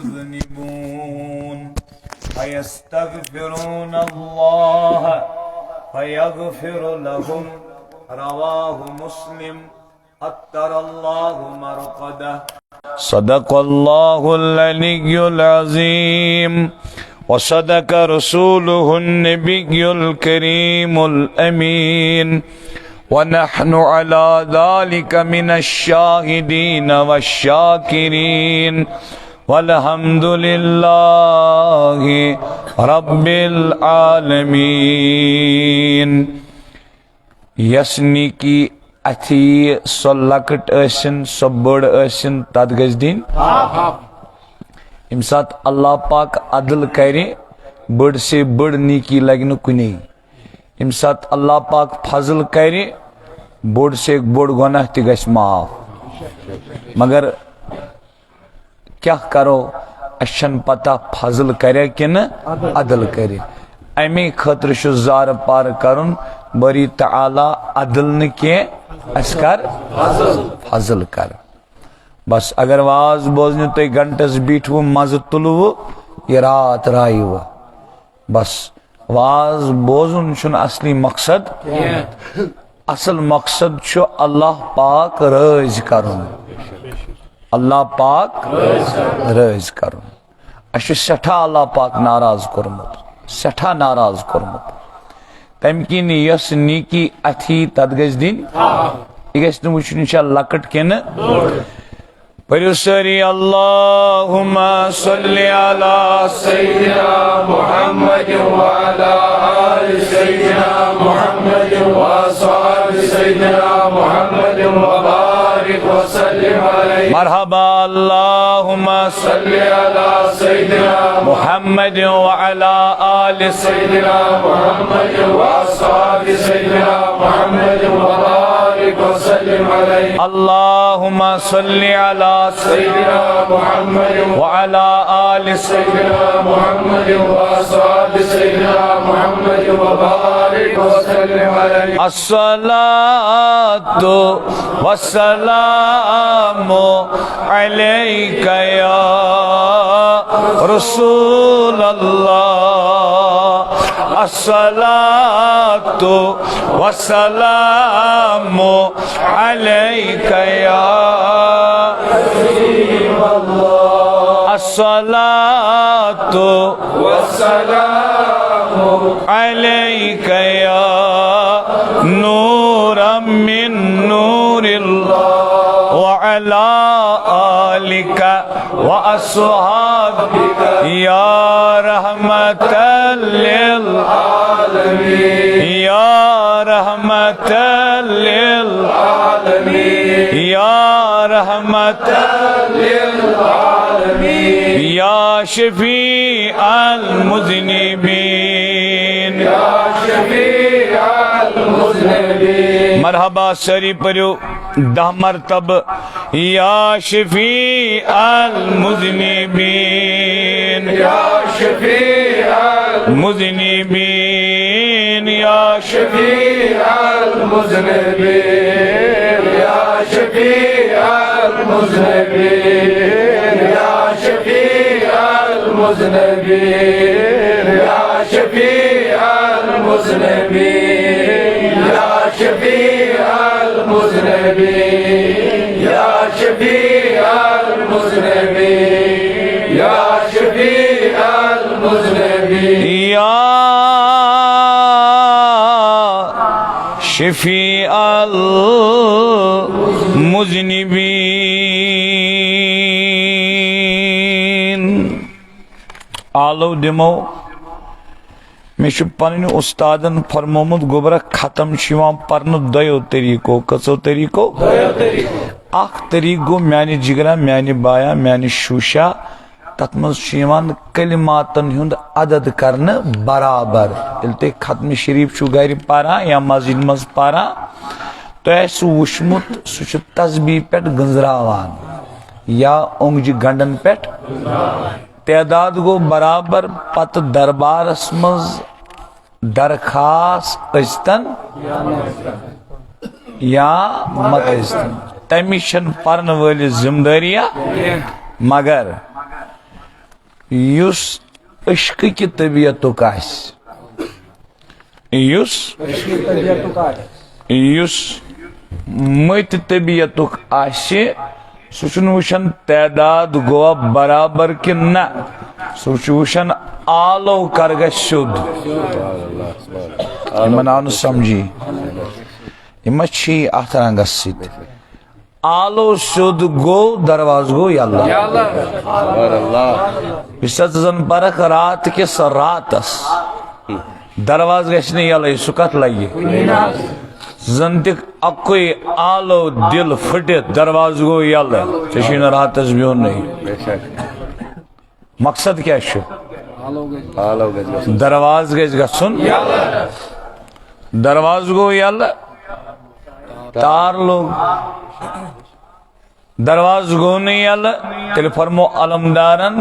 يذنبون فيستغفرون الله فيغفر لهم رواه مسلم أطر الله مرقده صدق الله العلي العظيم وصدق رسوله النبي الكريم الأمين ونحن على ذلك من الشاهدين والشاكرين والحمد لله رب العالمين. یسنی کی اتھی سو لکٹ ٲسِن سو بڑ ٲسِن تتھ گژھِ دِنۍ ییٚمہِ ساتہٕ اللہ پاک عدل کرِ بٔڑ سے بٔڑ نیکی لگہِ نہٕ کُنے ییٚمہِ ساتہٕ اللہ پاک فضل کرِ بوڑ سے بوڑ گناہ تہِ گژھِ معاف مگر کیا کرو اَسہِ چھنہٕ پتہ فضل کرے کِنہٕ عدل کرِ امی خٲطرٕ چھُ زارٕ پارٕ کرُن باری تعالیٰ عدل نہٕ کینٛہہ اَسہِ کر فضل کر بس اگر واز بوزنہِ تُہۍ گھنٹس بیٖٹھوٕ مزٕ تُلوٕ یہِ رات رایوٕ بس واز بوزُن چھُنہٕ اصلی مقصد اصل مقصد چھُ اللہ پاک رٲضۍ کرُن اللہ پاک رٲضۍ کرُن اَسہِ چھُ سٮ۪ٹھاہ اللہ پاک ناراض کوٚرمُت سٮ۪ٹھاہ ناراض کوٚرمُت تمہِ کِنۍ یۄس نیکی اتھی تتھ گژھِ دِنۍ یہِ گژھِ نہٕ وٕچھُن یہِ چھا لۄکٕٹ کِنہٕ پٔرِو سٲری اللہُمَّ صلی علی سیدنا محمد وعلی آلِ سیدنا محمد وأصحاب سیدنا محمد وبارک وسلم علیہ مرحبا اللہُمَّ صلی علی سیدنا محمد وعلی آلِ سیدنا محمد وأصحاب سیدنا محمد وبارک وسلم علیہ اللہُمَّ صلی علی سیدنا محمد وعلی آلِ سیدنا محمد وأصحاب سیدنا محمد وبارک وسلم علیہ الصلاۃ والسلام علیک یا رسول اللہ الصلاۃ والسلام علیک یا الصلاۃ والسلام علیک یا نور من نور اللہ وعلی آلک وأصحابک یا رحمت للعالمین یا رحمت للعالمین یا رحمت للعالمین یا شفیع المذنبین یا شفیع المذنبین مرحبا سری پریو 10 مرتبہ یا شفیع المذنبین یا شفیع المذنبین یا شفیع المذنبین یا شفیع المذنبین یا شفیع المذنبین یا شفیع المذنبین یا شفیع المذنبین یا شفیع المذنبین یا شفیع المذنبین یا شفیع المذنبین آلو دمو میں پنن استادن فرمومت گوبرہ ختم شیوان پرن دیو طریقو کسو طریقو اخ طریقو میانی جگرہ میانی بایا میانی شوشا تتمز شیوان کلماتن ہند عدد کرن برابر دلتے ختم شریف شو گاری پارا یا مسجد مز پارا تو ایسو وشمت سوچ تسبیح پیٹ گنزراوان یا اونگجی گنڈن پیٹ تعداد گو برابر پت دربار اسمز درخواست ازتن یا مت ازتن تمیشن پرن والی ذمہ داریا مگر یُس عشق کی طبیعتُک آسہِ یُس مٔتۍ طبیعتُک آسہِ سُہ چھُنہٕ وٕچھان تعداد گوٚوا برابر کِنہٕ نہ سُہ چھُ وٕچھان آلو کر گژھِ سیوٚد یِمن آو نہٕ سمجھی یہِ ما چھی اتھ رنگس سۭتۍ آلو سیوٚد گوٚو درواز گوٚو یلہٕ یُس ژٕ زن پرکھ رات کِس راتس درواز گژھِ نہٕ یلے سُہ کتھ لگہِ زن دِکھ اکُے آلو دل پھٕٹِتھ درواز گوٚو یلہٕ ژےٚ چھُے نہٕ راتس بِہُنٕے مقصد کیٛاہ چھُ درواز گژھِ گژھُن درواز گوٚو یلہٕ تار لوگ درواز گوٚو نہٕ یلہٕ تیٚلہِ فرمو علمدارن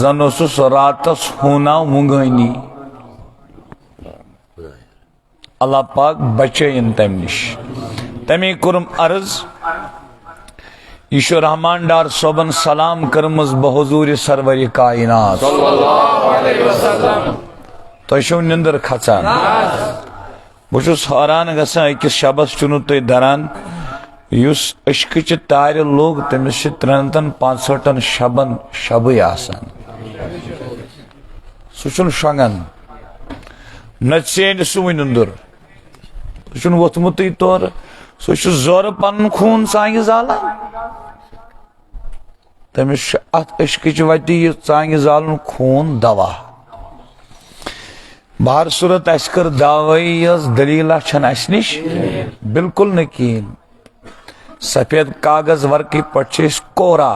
زن اوسُس راتس ہوٗنا وُنگٲنی اللہ پاک بچٲیِن تمہِ نِش تمی کوٚرُم عرض یہ چھُ رحمان ڈار صٲبن سلام کٔرمٕژ بحضوٗرِ سرورِ کائنات تۄہہِ چھو نِندٕر کھژان بہٕ چھُس حٲران گژھان أکِس شبس چھُنہٕ تُہۍ دَران یُس عشقٕچہِ تارِ لوٚگ تٔمِس چھِ 365 شبن شبٕے آسان سُہ چھُنہٕ شۄنٛگان نہ ژیٚنہِ سُہ وۄنۍ نِندٕر سُہ چھُنہٕ ووٚتھمُتٕے تورٕ سُہ چھُ زورٕ پنُن خوٗن ژانگہِ زالان تٔمِس چھُ اتھ عشقٕچ وتہِ یہِ ژانگہِ زالُن خوٗن دوا بہر صوٗرت اسہِ کٔر دعوٲیی ٲس دٔلیٖلا چھنہٕ اسہِ نِش بالکُل نہٕ کِہیٖنۍ سفید کاغذ ورقی پٲٹھۍ چھِ أسۍ کورا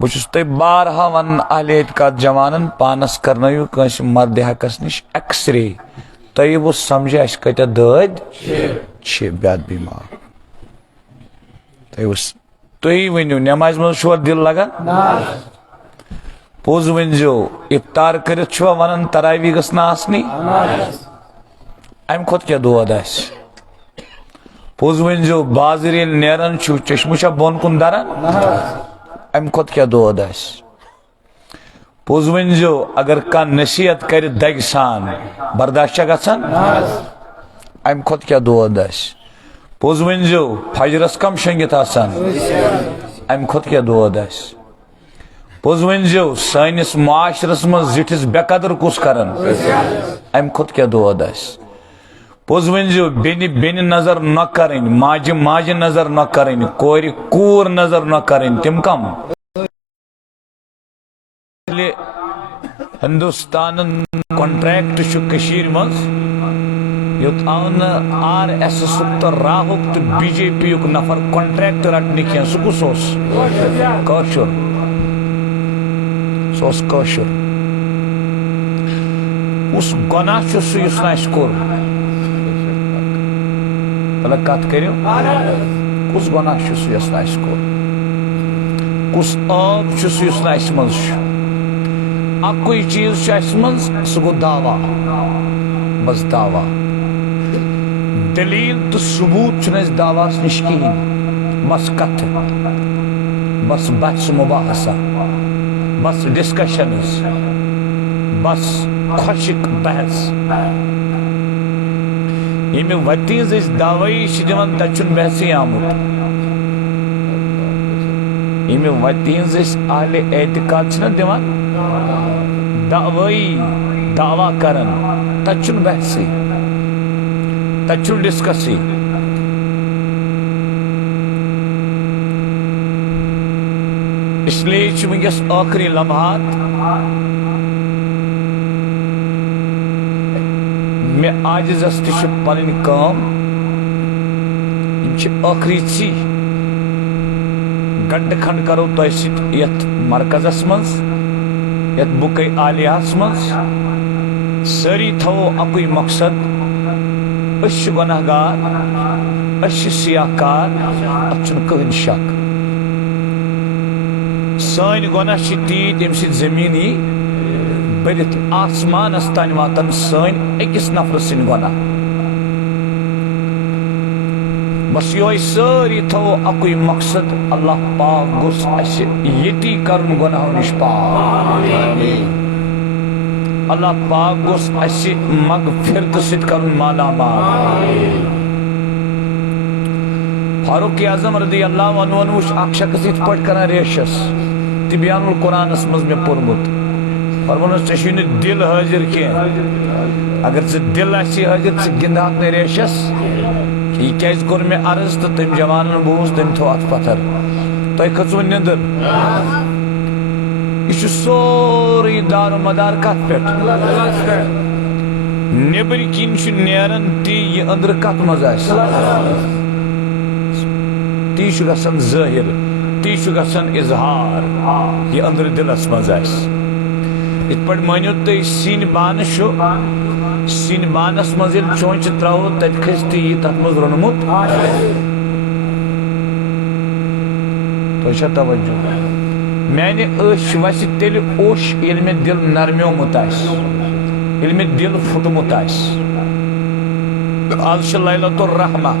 بہٕ چھُس تۄہہِ بارہا ونان اہلِ اعتقاد جوانن پانس کرنٲیِو کٲنٛسہِ مردِ حقس نِش ایکس رے تۄہہِ یِوٕ سمجھِ اسہِ کۭتیاہ دٲدۍ چھِ بیاد بیمار تُہی ؤنِو نٮ۪مازِ منٛز چھُوا دل لگان پوٚز ؤنۍزیو افطار کٔرِتھ چھُوا ونان تراوی گٔژھ نہٕ آسنی امہِ کھۄتہٕ کیٛاہ دود آسہِ پوٚز ؤنۍزیو بازر ییٚلہِ نیران چھُو چشمہٕ چھا بۄن کُن دران امہِ کھۄتہٕ کیٛاہ دود آسہِ پوٚز ؤنۍزیو اگر کانٛہہ نصیحت کرِ دگہِ سان برداشت چھا گژھان امہِ کھۄتہٕ کیٛاہ دود آسہِ پوٚز ؤنۍزیو فجرس کم شۄنگِتھ آسان امہِ کھۄتہٕ کیٛاہ دود آسہِ پوٚز ؤنۍزیو سٲنِس معاشرس منٛز زِٹھِس بے قدر کُس کران امہِ کھۄتہٕ کیٛاہ دود آسہِ پوٚز ؤنۍزیو بیٚنہِ بیٚنہِ نظر نۄ کرٕنۍ ماجہِ ماجہِ نظر نۄ کرٕنۍ کورِ کوٗر نظر نۄ کرٕنۍ تِم کم ہندوستانن کنٹریکٹ چھُ کٔشیٖرِ منٛز یوٚت آو نہٕ آر ایس ایسُک تہٕ راہُک تہٕ بی جے پی یُک نفر کنٹریکٹ رٹنہِ کینٛہہ سُہ کُس اوس کٲشُر سُہ اوس کٲشُر کُس گۄناہ چھُ سُہ یُس نہٕ اَسہِ کوٚر بلہٕ کتھ کٔرِو کُس گۄناہ چھُ سُہ یُس نہٕ اَسہِ کوٚر کُس عٲب چھُ سُہ یُس نہٕ اَسہِ منٛز چھُ اکُے چیٖز چھُ اَسہِ منٛز سُہ گوٚو دعوا بس دعوا دلیٖل تہٕ ثبوٗت چھُنہٕ اَسہِ دعواہس نِش کِہیٖنۍ بس کتھٕ بس بحث مباحثہ بس ڈسکشنز بس خۄشِک بحث ییٚمہِ وتہِ ہِنٛز أسۍ دعوٲیی چھِ دِوان تتہِ چھُنہٕ بحثٕے آمُت ییٚمہِ وتہِ ہِنٛز أسۍ اہلِ اعتقاد چھِنہ دِوان دعوٲیی دعوا کران تتہِ چھُنہٕ بحثٕے تتہِ چھُنہٕ ڈسکسٕے اس لیے چھِ وٕنکیٚس ٲخری لمحات مےٚ عاجزس تہِ چھِ پنٕنۍ کٲم یِم چھِ ٲخری ژی گنٹہٕ کھنڈ کرو تۄہہِ سۭتۍ یتھ مرکزس منٛز یتھ بُکے عالیہس منٛز سٲری تھاوو اکُے مقصد أسۍ چھِ گۄناہ گار أسۍ چھِ سیاہ کار اتھ چھُنہٕ کٕہٕنۍ شک سٲنۍ گۄناہ چھِ تیٖتۍ ییٚمہِ سۭتۍ زٔمیٖن یی بٔرِتھ آسمانس تانۍ واتن سٲنۍ أکِس نفرٕ سٕنٛدۍ گۄناہ بس یہ ساری تھو اکوئی مقصد اللہ پاک گوس اس یتی کرن گناہو نش پاک اللہ پاک گوس اس مغفرت ست کرن مالا مال فاروق اعظم رضی اللہ عنہ وچ اکھ شخص یت پٹ کران ریشس تبیان القرآن مز میں پورمت فرمانس ژے دل حاضر کی اگر ژے دل آسی حاضر ژے گندہت نے ریشس یہ کیاز کور میں عرض تو تم جوانن بوز تم تھو ات پتھر تہ کھژو نندر یہ سوری دار و مدار کت پہ نبر کن نیران تی یہ اندر کت مز تی گژھان ظاہر تی گژھان اظہار یہ اندر دلس مز ات پہ مانو تھی سین بان سین بانس مز چونچ ترو تت کھس تی تر مز رونمت تہ توجہ میانہ عش وس تیل اوش یل میں دل نرمیومت یل میں دل پھٹمت آز لیلۃ الرحمہ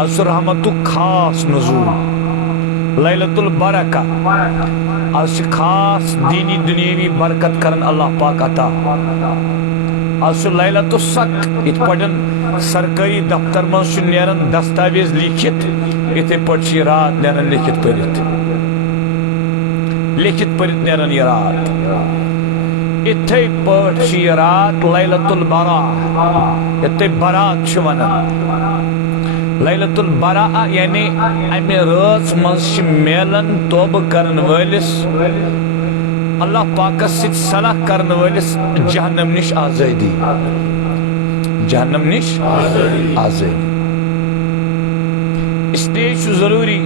آز رحمت خاص نزول لیلۃ البرکہ آز خاص دینی دنیاوی برکت کرن اللہ پاک عطا آز لیلۃ الصق ات پہ سرکاری دفتر مز نیران دستاویز لکھت اتھے پہ رات نیران لکھت پڑھت نیران یہ رات اتھے پہ یہ رات لیلۃ البراء اتھے برات ونان لیلۃ البراء یعنی امہ رات مز میلن توبہ کرن ولس اللہ پاکس ست صلح کرن ولس جہنم نش آزادی جہنم نش آزادی اس لیے ضروری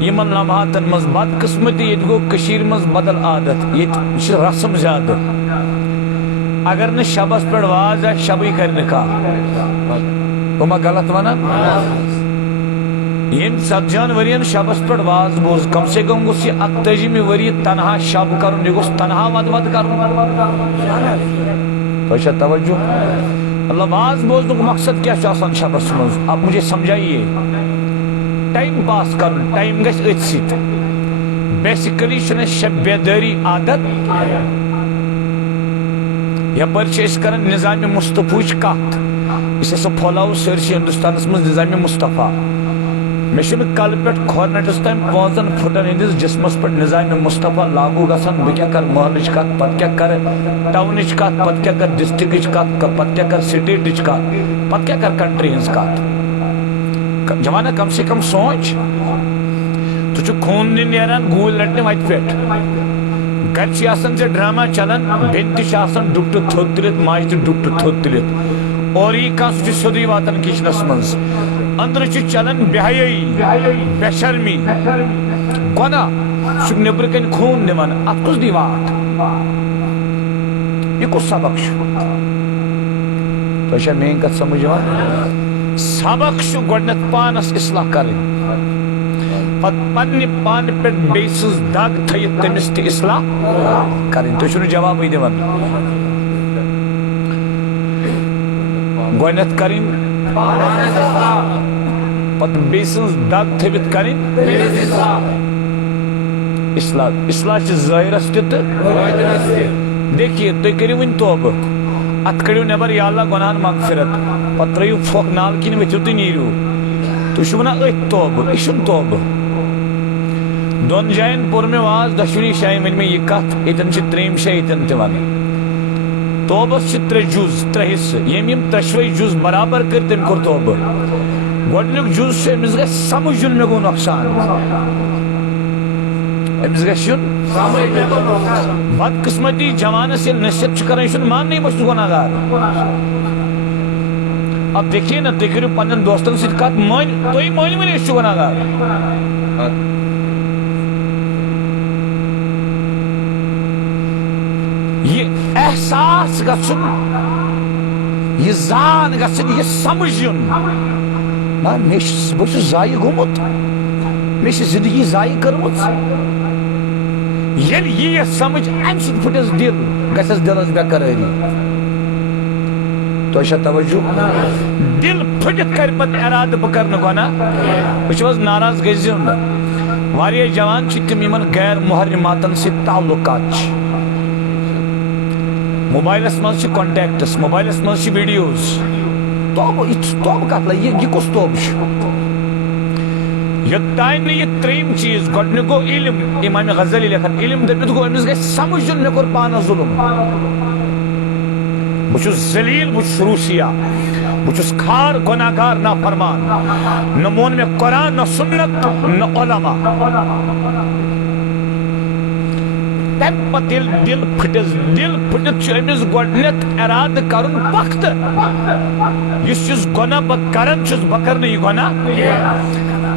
یمن لمحاتن مز بد قسمتی یہ گو کشیر مز بدل عادت یہ رسم زیادہ اگر نہ شبس پہ واز ہے شبی کر نکاح وہ ما غلط ونان یم 70 ورین شبس پہ واز بوز کم سے کم گوس یہ 81 وری تنہا شب کرن یہ گوس تنہا ود کرن تو توجہ اللہ واز بوزن کو مقصد کیا آسان شبس مز اب مجھے سمجھائیے ٹائم پاس کرن ٹائم گھس ات ست بیسیکلی شب بیداری عادت یپر کران نظام مصطفی کت اس ہسا پھولاو سرسی ہندوستانس مز نظام مصطفیٰ مے کل پہ کھورنٹس تم 5 فٹن ہندس جسمس پہ نظام مصطفیٰ لاگو گھان بہ کیا کر محلچ کت پتہ کیا کر ٹاؤنچ کت پتہ کیا کر ڈسٹرکچ کت پتہ کیا کر سٹیٹچ کت پتہ کیا کر کنٹری ہز کت جوانہ کم سے کم سوچ تو خون دن نیران گول رٹنے وت پہ گھر آسان ژے ڈرامہ چلان بین تہ ڈپٹہ تھوٚد تُلِتھ ماجہِ تہِ ڈپٹہ تھوٚد تُلِتھ اور یہ کھانا سہ سیودے واتان کچنس مز اندر چلان بے حیائی بے شرمی گناہ سہ نبر کن خون دِوان ات کس دی وات یہ کس سبق تہ میری کت سمجھ سبق گۄڈنیٚتھ پانس اصلاح کریں پتہ پنہ پان پہ بیٚیہِ سٕنٛز دگ تھٲیِتھ تٔمِس تہِ اصلاح کریں تُہۍ چھِو نہٕ جوابٕے دِوان گۄڈنیٚتھ کریں پتہ بیٚیہِ سٕنٛز دگ تھٲوِتھ کریں اصلاح اصلاح چھِ ظٲہرس تہِ تہٕ دیکھیے تُہۍ کٔرِو وۄنۍ توبہٕ ات کڑو نبر یا اللہ گناہن مغفرت پتہ ترٛٲیِو پھۄکھ نال کِنۍ ؤتھِو تہٕ نیٖرِو تُہۍ چھِو ونان أتھۍ توبہٕ یہِ چھُنہٕ توبہٕ دون جائن پور میں واز دشونی جایہِ ون میں یہ کت یتن چھ تریم شے یتن تہ ون توبس چھ 3 جز 3 حصہٕ یم 3 جز برابر کر تم کور توبہ گۄڈنیُک جز چھ أمِس گژھِ سمجھُن مےٚ گوٚو نۄقصان أمِس گژھِ یُن بدقسمتی جوانس ییٚلہِ نصیحت چھُ کران یہِ چھُنہٕ ماننٕے بہٕ چھُس گۄناہگار اب دیکھیے نا تُہۍ کٔرِو پننٮ۪ن دوستن سۭتۍ کتھ تُہۍ مٲنِو أسۍ چھِ گۄناہگار یہ احساس گژھُن یہ زان گژھٕنۍ یہ سمجھ یُن نا بہٕ چھُس ضایہِ گوٚمُت مےٚ چھِ زندگی ضایہِ کٔرمٕژ ییٚلہِ یہِ سمجھ امہِ سۭتۍ پھٕٹس دل گژھٮ۪س دلس بے قرٲری تو توجہ دل پھٹت کر پت ارادہ بہ کر گناہ وچ ناراض گژھِو نہٕ واریاہ جوان چھ تم یمن غیر محرماتن سۭتۍ تعلقات چھ موبائلس مز کانٹیکٹس موبائلس مز ویڈیوز توبہ کت لگی یہ کس توبہ یوتان یہ تریم چیز گۄڈنیُک گوٚو علم امام غزالی لیکھان علم دٔپِتھ گوٚو أمِس گژھِ سمجھُن مےٚ کوٚر پانس ظلم بہٕ چھُس ذلیل بہٕ چھُس روسیہ بہٕ چھُس کھار گۄناہ گار نافرمان نہ مون مےٚ قرآن نہ سنت نہ علما تمہِ پتہٕ ییٚلہِ دل پھٹِتھ چھُ أمِس گۄڈنٮ۪تھ ارادٕ کرُن پختہٕ یُس گۄناہ بہٕ کران چھُس بہٕ کرٕ نہٕ یہِ گۄناہ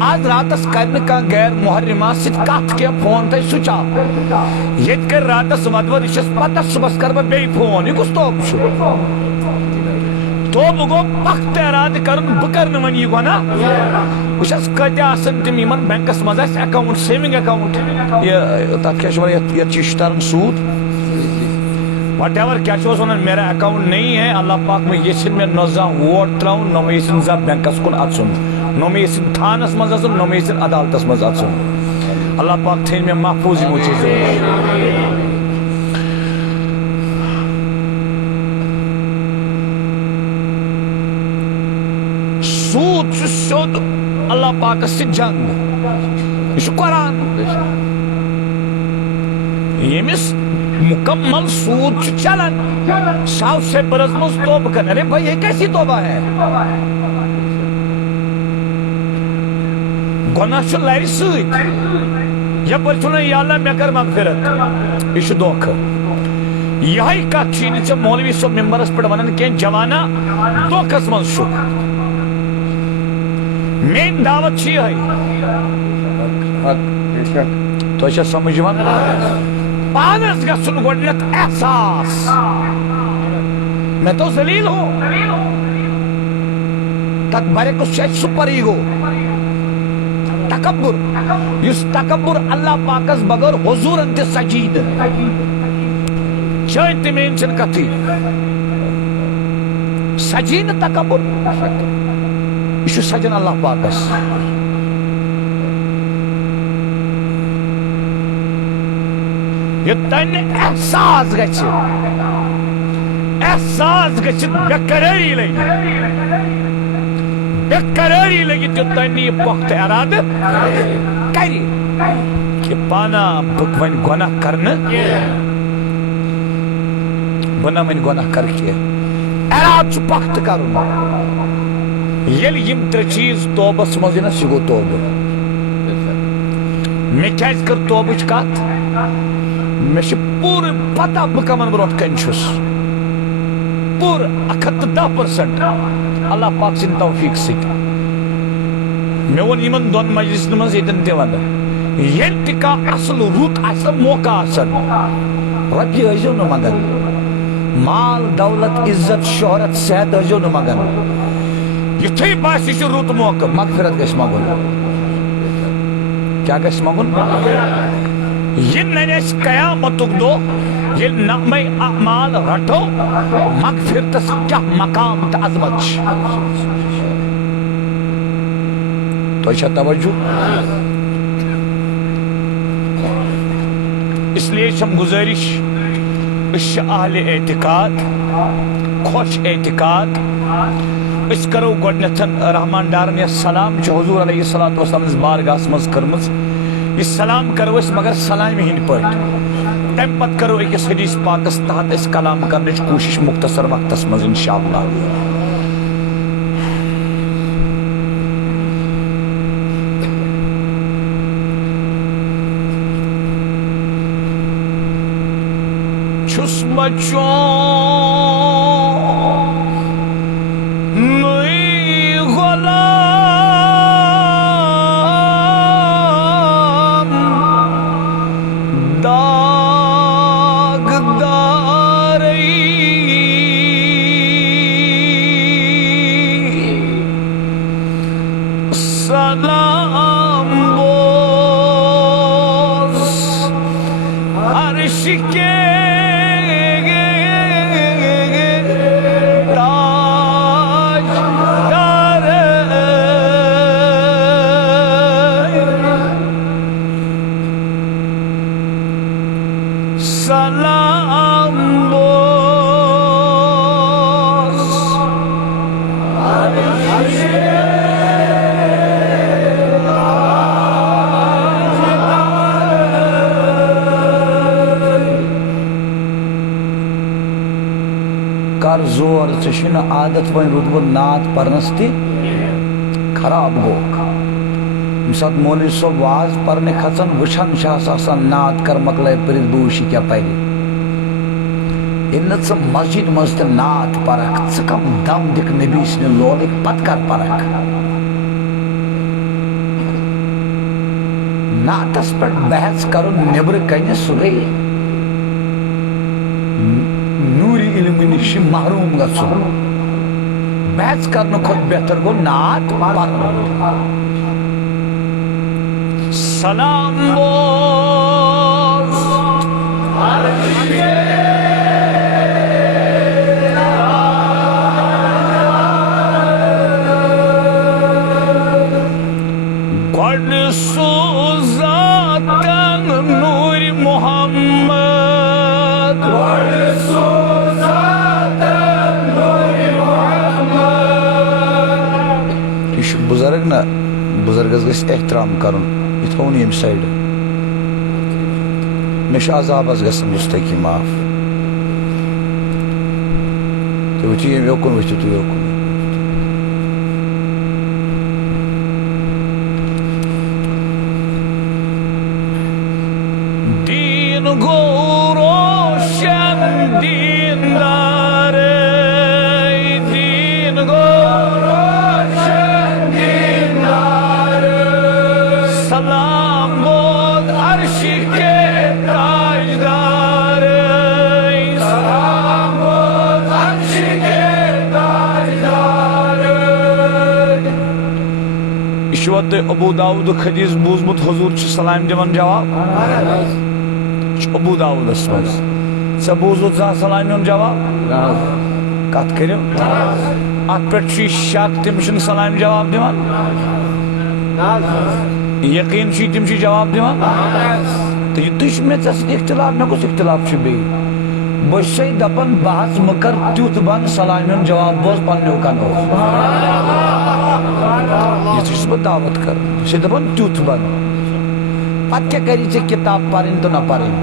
آج راتس کر نہٕ کانٛہہ غیر محرمات سۭتۍ کتھ کینٛہہ فون تھٲے سُچ آف ییٚتہِ کر راتس ودوَد یہِ چھس پتہ صبحس کر بہٕ بیٚیہِ فون یہِ کُس توبہٕ چھُ توبہٕ گوٚو پختہٕ ارادٕ کرُن بہٕ کرٕ نہٕ وۄنۍ یہِ گۄناہ وٕچھ حظ کۭتیاہ آسان تِم یمن بینکس منٛز آسہِ اکاونٹ سیونگ اکاونٹ یہِ تتھ کیٛاہ چھِ ونان یتھ چھِ تران سوٗد وٹ ایور کیا چھُس ونان میرا اکاؤنٹ نہیں ہے اللہ پاک میں یژھِن مےٚ نہ زانٛہہ ووٹ تراوُن نہ مےٚ یژھِن زانٛہہ بینکس کُن اژُن نہ مےٚ یژھِن تھانس منٛز اژُن نہ مےٚ یژھِن عدالتس منٛز اژُن اللہ پاک تھٲیِن مےٚ محفوٗظ یِمو چیٖزو سوٗد چھُ سیوٚد اللہ پاکس سۭتۍ جنگ یہ چھُ قرآن ییٚمِس مکمل سود چھُ چلان ساو سیپرس منٛز توبہ کرنا ارے بھائی یہ کیسی توبہ ہے گناہ چھُ لرِ سۭتۍ یپٲرۍ چھُ یا اللہ مےٚ کر مغفرت یہ چھُ دھوکہٕ یہے کتھ چھِ نہٕ ژےٚ مولوی صٲب ممبرس پٮ۪ٹھ ونان کینٛہہ جوانا دھوکس منٛز چھُکھ میٲنۍ دعوت چھِ یہے تۄہہِ چھا سمجھ یِوان پانس گژھُن گۄڈنٮ۪تھ احساس میں تو ذلیل ہوں تتھ برعکس چھُ اَسہِ سپر ایگو تکبر یُس تکبر اللہ پاکس بغٲر حضوٗرن تہِ سجی نہٕ چٲنۍ تہِ میٲنۍ چھنہٕ کتھٕے سجی نہٕ تکبر یہ چھُ سجان اللہ پاکس یوٚتانۍ نہٕ احساس گژھِ بے قرٲری لٔگِتھ یوٚتانۍ نہٕ یہِ پۄختہٕ ارادٕ کرِ کہِ پانا بہٕ وۄنۍ گۄناہ کرنہٕ بہٕ نہ وۄنۍ گۄناہ کرٕ کینٛہہ ارادٕ چھُ پۄختہٕ کرُن ییٚلہِ یِم ترٛےٚ چیٖز توبس منٛز یِنس یہِ گوٚو توبہٕ مےٚ کیازِ کٔر توبٕچ کتھ مےٚ چھِ پوٗرٕ پتہ بہٕ کمن برونٛٹھ کنہِ چھُس پوٗرٕ 110% اللہ پاک سٕنٛدِ توفیٖق سۭتۍ مےٚ ووٚن یِمن دۄن مجلسن منٛز ییٚتٮ۪ن تہِ ونہٕ ییٚلہِ تہِ کانٛہہ اصل رُت آسہِ موقع آسان رۄپیہِ ٲسۍزیو نہٕ منگان مال دولت عزت شہرت صحت ٲسۍزیو نہٕ منگان یُتھُے باسہِ یہِ چھُ رُت موقع مغفرت گژھِ منگُن کیٛاہ گژھِ منگُن یہ ننہِ اَسہِ قیامتُک دۄہ ییٚلہِ نغمے اعمال رٹو مغفرتس کیٛاہ مقام تہٕ عظمت چھِ تۄہہِ چھا توجہ اس لیے چھم گزٲرِش أسۍ چھِ اہلِ اعتقاد خۄش اعتقاد أسۍ کرو گۄڈنٮ۪تھ رحمان ڈارن یۄس سلام چھِ حضوٗر علیہ الصلوٰۃ والسلام ہٕنٛدِس بارگاہس منٛز کٔرمٕژ یہ سلام کرو أسۍ مگر سلامہِ ہٕنٛدۍ پٲٹھۍ تمہِ پتہٕ کرو أکِس حدیث پاکس تحت أسۍ کلام کرنٕچ کوٗشش مختصر وقتس منٛز انشاءاللہ چھُس بچوں سلام بوز عرش کے تاج سلام بوز کر زور ژےٚ عادت وۄنۍ روٗدمُت نعت پرنس تہِ خراب گوٚو ییٚمہِ ساتہٕ مولوی صٲب واز پرنہِ کھژان وٕچھان چھِ آسان نعت کر مۄکلٲے پٔرِتھ بہٕ وٕچھِ یہِ کیٛاہ پرِ ییٚلہِ نہٕ ژٕ مسجد منٛز تہِ نعت پرکھ ژٕ کم دم دِکھ نبی سٕنٛدِ لولٕکۍ پتہٕ کر پرکھ نعتس پٮ۪ٹھ بحث کرُن نیبرٕ کنہِ سُہ گٔے نوٗرِ علمہٕ نِش محروٗم گژھُن بحث کرنہٕ کھۄتہٕ بہتر گوٚو نعت پرُن سلام بوز گۄڈٕ سوٗزاتن نوٗرِ محمد یہ چھُ بُزرگ نا بُزرگس گژھِ احترام کرُن یہِ تھوٚو ییٚمہِ سایڈٕ مےٚ چھُ عذابس گژھان مستقی معاف تُہۍ ؤتھِو ییٚمہِ یوکُن ؤتھِو تُہۍ یوکُن دیٖن گوٚو روشن دیٖندار دیٖن گوٚو روشن دیٖندار سلام بود عرش کے تاجدار سلام بود عرش کے تاجدار یہ چھُوا تُہۍ ابو داؤدُک حدیث بوٗزمُت حضوٗر چھُ سلام دِوان جواب ابو داؤدس منٛز ژےٚ بوٗزُتھ زانٛہہ سلامہِ ہُنٛد جواب کتھ کٔرِو اتھ پٮ۪ٹھ چھُ یہِ شک تِم چھِنہٕ سلامہِ جواب دِوان یقیٖن چھُے تِم چھِ جواب دِوان تہٕ یِتُے چھُ مےٚ ژےٚ سۭتۍ اختلاف مےٚ کُس اختلاف چھُ بیٚیہِ بہٕ چھُسے دپان بہٕ حظ مہٕ کر تیُتھ بنٛد سلامہِ ہُنٛد جواب بوز پننیو کنو یِتھُے چھُس بہٕ دعوت کران بہٕ چھُسے دپان تیُتھ بنٛد پتہٕ کیٛاہ کری ژےٚ کِتاب پرٕنۍ تہٕ نہ پرٕنۍ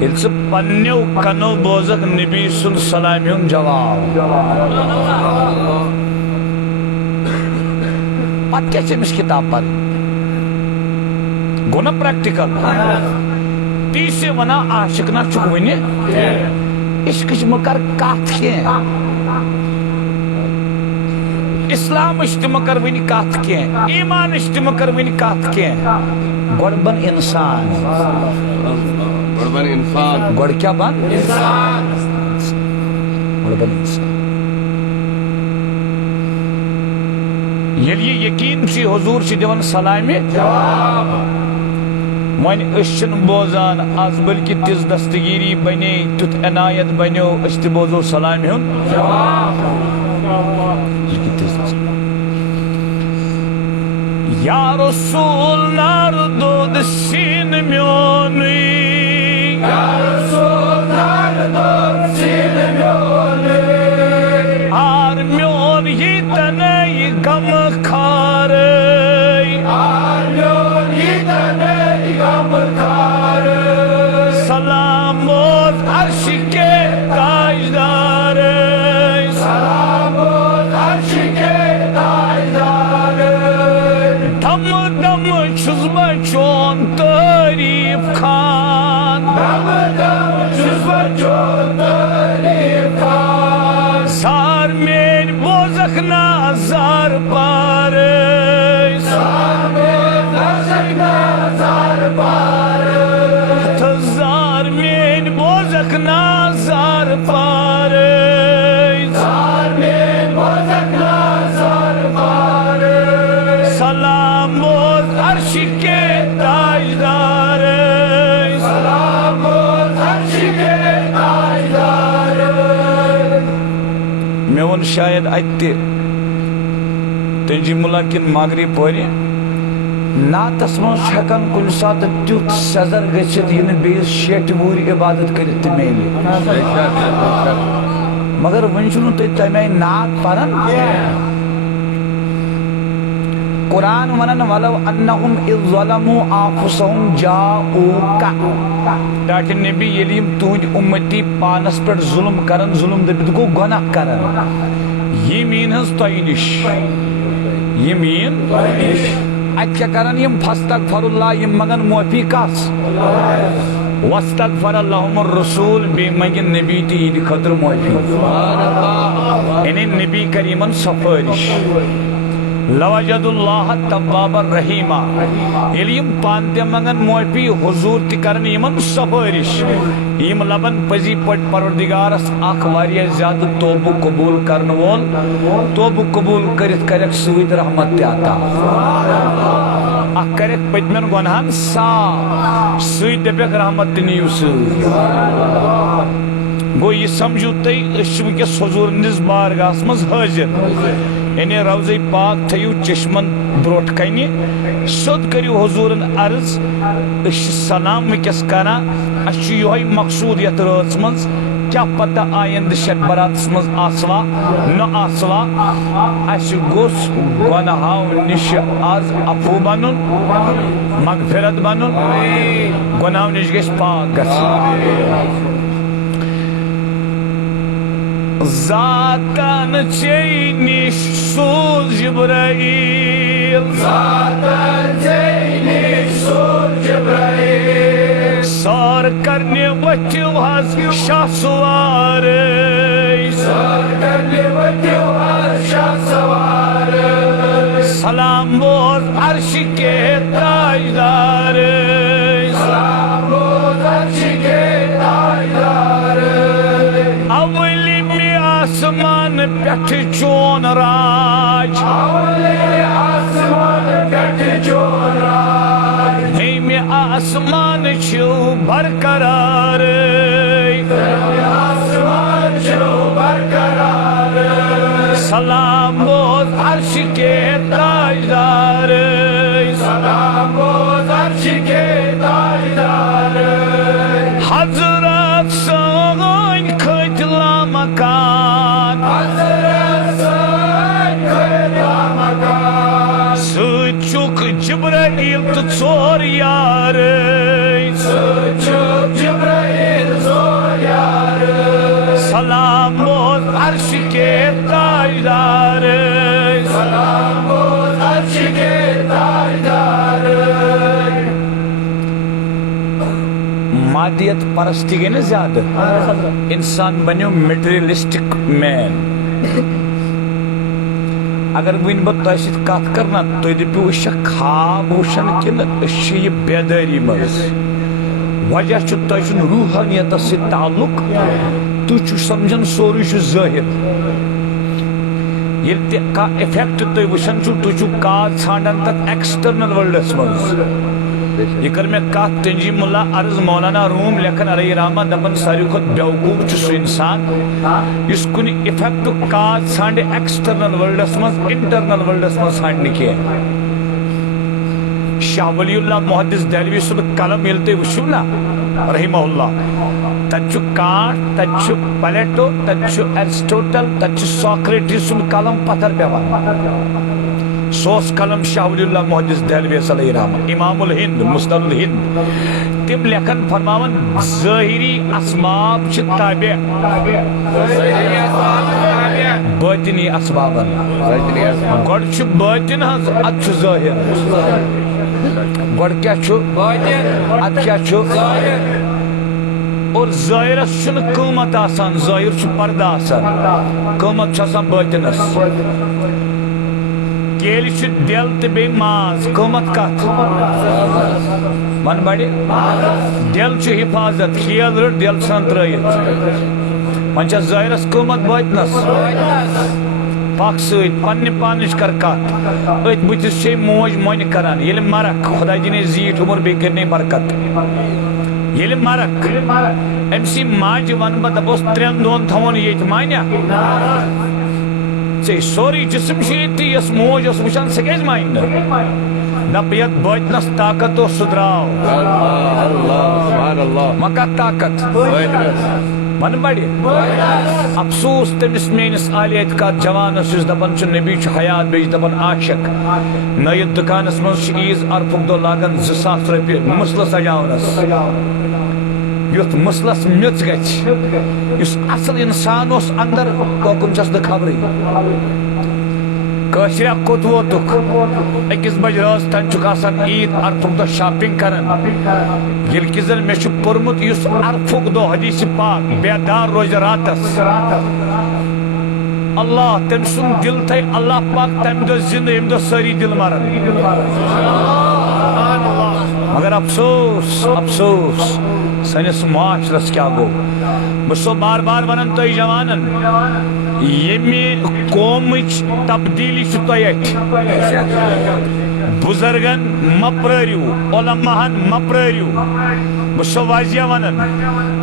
ییٚلہِ ژٕ پننیو کنو بوزکھ نبی سُنٛد سلامہِ ہُنٛد جواب پتہٕ کیٛاہ چھِ أمِس کِتاب پرٕنۍ گوٚو نا پریکٹِکل تی چھِ ونان عاشق نا چھُکھ وُنہِ عشقٕچ مہٕ کر کتھ کینٛہہ اسلامٕچ تہِ مہٕ کر وُنہِ کتھ کینٛہہ ایٖمانٕچ تہِ مہٕ کر وُنہِ کتھ کینٛہہ گۄڈٕ بن انسان گۄڈٕ کیٛاہ بن گۄڈٕ بن انسان ییٚلہِ یہِ یقیٖن چھُ حضوٗر چھِ دِوان سلامہِ وۄنۍ أسۍ چھِنہٕ بوزان آز بلکہِ تِژھ دستگیٖری بنے تیُتھ عنایت بنیو أسۍ تہِ بوزو سلامہِ ہُنٛد یا رسول نار دود سین میونی یا رسول نار دود سین میونی آر میون یہ تنائی غم خارے آر میون یہ تنائی غم خارے سلام موت عرش کے تاجدار سلام موت عرش کے تاجدار دم دم چھُس بہٕ چون تعریف خان دم دم چھُس بہٕ چون تعریف خان زار میٲنۍ بوزکھ نا زار پارے زار میٲنۍ بوزکھ نا زار پارے تہٕ زار میٲنۍ بوزکھ نا زار پارے زار میٲنۍ بوزکھ نا زار پارے سلام موت عرش کے تاجدار سلام موت عرش کے تاجدار مےٚ ووٚن شاید اتہِ تہِ تٔنجی مُلا کِنۍ مغرب پورِ ناتس من ہیکان کن سات تیت سزر گھت یہ بیس 60 وہر عبادت کرت میلے مگر ون چھو تھی تمے نعت پران قرآن ونان ولو انہم اذ ظلموا انفسہم جاؤک ڈاکٹر نبی یلی تہند امتی پانس پر ظلم کرن ظلم دبت گو گناہ کرن یہ مین ہز تہ نش یہ مین ات کیا کرن یم فاستغفر اللہ یم منگن معافی کس واستغفر اللہم الرسول بے منگن نبی تی یہ خطر معافی یعنی نبی کریمن سفارش لوجد اللہ تواب الرحیمہ یلی یم پانتے منگن معافی حضور تی کرن یمن سفارش یم لبن پزی پٹ پروردگارس اخ واریہ زیادہ توبہ قبول کرن وول توبہ قبول کرت کرک سوید رحمت تی عطا اخ کرک پتمن گناہن صاف سوید دپک رحمت تی نیو سوید گو یہ سمجھو تی اس ونکس حضور نس بارگاہس مز حاضر یعنی روضہ پاک تھیو چشمن بروٹ کنی سود کریو حضورن عرض اس سلام وکس کنا اس یہ مقصود یت رات مز کیا پتہ آئند شب برات مز آسوا نہ آسوا اس گوس گناہو نش آز عفو بنن مغفرت بنن گناہو نش گژھِ پاک گژھن ذاتن چے نش سوز جبرائیل ذاتن چے نش سوز جبرائیل سار کرنے وچو حض شاہ سوار سار کرنے وچو حض شاہ سوار سلام بوز عرش کے تاجدار سلام بوز عرش کے تاجدار اولی میں آسمان پیٹھ چون راج اولی آسمان پیٹھ چون راج نہیں میں آسمان چھو برقرار آسمان چھو برقرار سلام بوز عرش کے تاجدار سلام بوز عرش کے تاجدار حضرت سائن کھتلا مکان حضرت سائن کھتلا مکان سچک جبرائیل تو ژور یار سچک جبرائیل ژور یار سلام بوز عرش کے تاجدار سلام بوز عرش کے تاجدار مادیت پرستی گئی نا زیادہ انسان بنیو میٹریلسٹک مین اگر ون بہ تہ ست کت کرنا تھی دپو اس خواب وشن کن اس یہ بیداری مز وجہ تہ روحانیت سی تعلق تھی سمجھان سوری ظاہر یل تہ افیکٹ تھی وشان تھی کاز ژھانڈان تک ایکسٹرنل ورلڈس مز یہ کر میں کات تنجیم اللہ عرض مولانا روم لکھن علیہ رحمہ دپن ساریو کھت بیوقوف سو انسان اس کن افیکٹ کاز ژھانڈ ایکسٹرنل ورلڈس مز انٹرنل ورلڈس مز ژھانڈ کی شاہ ولی اللہ محدث دہلوی صبح قلم یل تھی وچھو نا رحمہ اللہ تت کانٹ تت پلیٹو تت ایرسٹوٹل تت ساکریٹس سن قلم پتھر پیوان سوس قلم شاہ ولی اللہ محدث دہلوی علیہ رحمہ امام الہند مصدر الہند تم لکھن فرماون ظاہری اسباب چھ تابع باطنی اسبابن گوڑ چھ باطن ہز ات چھ ظاہر گوڑ کیا چھ ات کیا چھ اور ظاہرس چھن قیمت آسان ظاہر چھ پردہ آسان قیمت چھ آسان باطنس کیل چھ دل تو بی ماز قیمت کت من بڑی دل چھ حفاظت کیل رٹ دل چھن ترائیت من چھ ظاہرس قیمت باطنس پاک سوید پنی پانش کر کت ات بتس چھ موج مون کران یل مرک خدا جنی زیٹ عمر بی کرنی برکت یل مرک امسی ماج ون بہ دپوس 3 دون تھون یت مانیا ژے سوری جسم چھ یتی یس موج اس وچان سہ کیاز مانہ دپیت بوتنس طاقت و سدراو مکہ طاقت من بڑی افسوس تمس میانس عالی اعتقاد جوانس اس دپان نبی حیات بیچ دپان عاشق نئیت دکانس من عیز عرفک دو لاگن 2000 رۄپیہِ مسلس سجاونس یُتھ مسلس میٚژ گژھِ یُس اصل انسان اوس اندر توکن چھس نہٕ خبرٕے کٲشریا کوٚت ووتُکھ أکِس بجہِ رٲژ تانۍ چھُکھ آسان عیٖد عرفُک دۄہ شاپنگ کران ییٚلہِ کہِ زن مےٚ چھُ پوٚرمُت یُس عرفُک دۄہ حدیث پاک بیدار روزِ راتس اللہ تٔمۍ سُنٛد دل تھایہِ اللہ پاک تمہِ دۄہ زندٕ ییٚمہِ دۄہ سٲری دل مرن مگر افسوس افسوس سٲنِس معاشرس کیٛاہ گوٚو بہٕ چھُسو بار بار ونان تۄہہِ جوانن ییٚمہِ قومٕچ تبدیٖلی چھِ تۄہہِ اَتھِ بُزرگن مہ پرٲرِو علماہن مہ پرٲرِو بہٕ چھُسو واضح ونان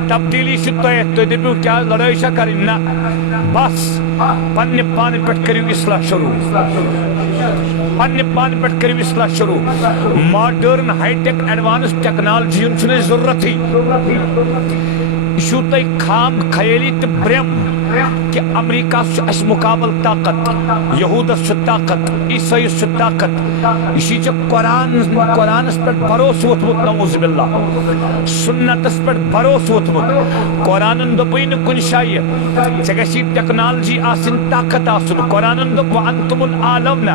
تبدیٖلی چھِ تۄہہِ اَتھِ تُہۍ دٔپِو کیٛاہ لڑٲے چھا کَرٕنۍ نہ بس پننہِ پانہٕ پٮ۪ٹھ کٔرِو اصلاح شروٗع پننہِ پانہٕ پٮ۪ٹھ کٔرِو اصلاح شروٗع modern high tech advance technology ہُنٛد چھُنہٕ اَسہِ ضروٗرتھٕے یہ چھو تۄہہِ خام خیٲلی تہٕ برٛم کہ امریکہس چھُ اَسہِ مُقابل طاقت یہوٗدس چھُ طاقت عیسٲیس چھُ طاقت یہِ چھِ قرآنس پٮ۪ٹھ بھروسہٕ ووٚتھمُت نعوذ باللہ سُنتس پٮ۪ٹھ بھروسہٕ ووٚتھمُت قرآنن دوٚپُے نہٕ کُنہِ جایہِ ژےٚ گژھی ٹیکنالجی آسٕنۍ طاقت آسُن قرآنن دوٚپ وَأَنتُمُ الْأَعْلَوْنَ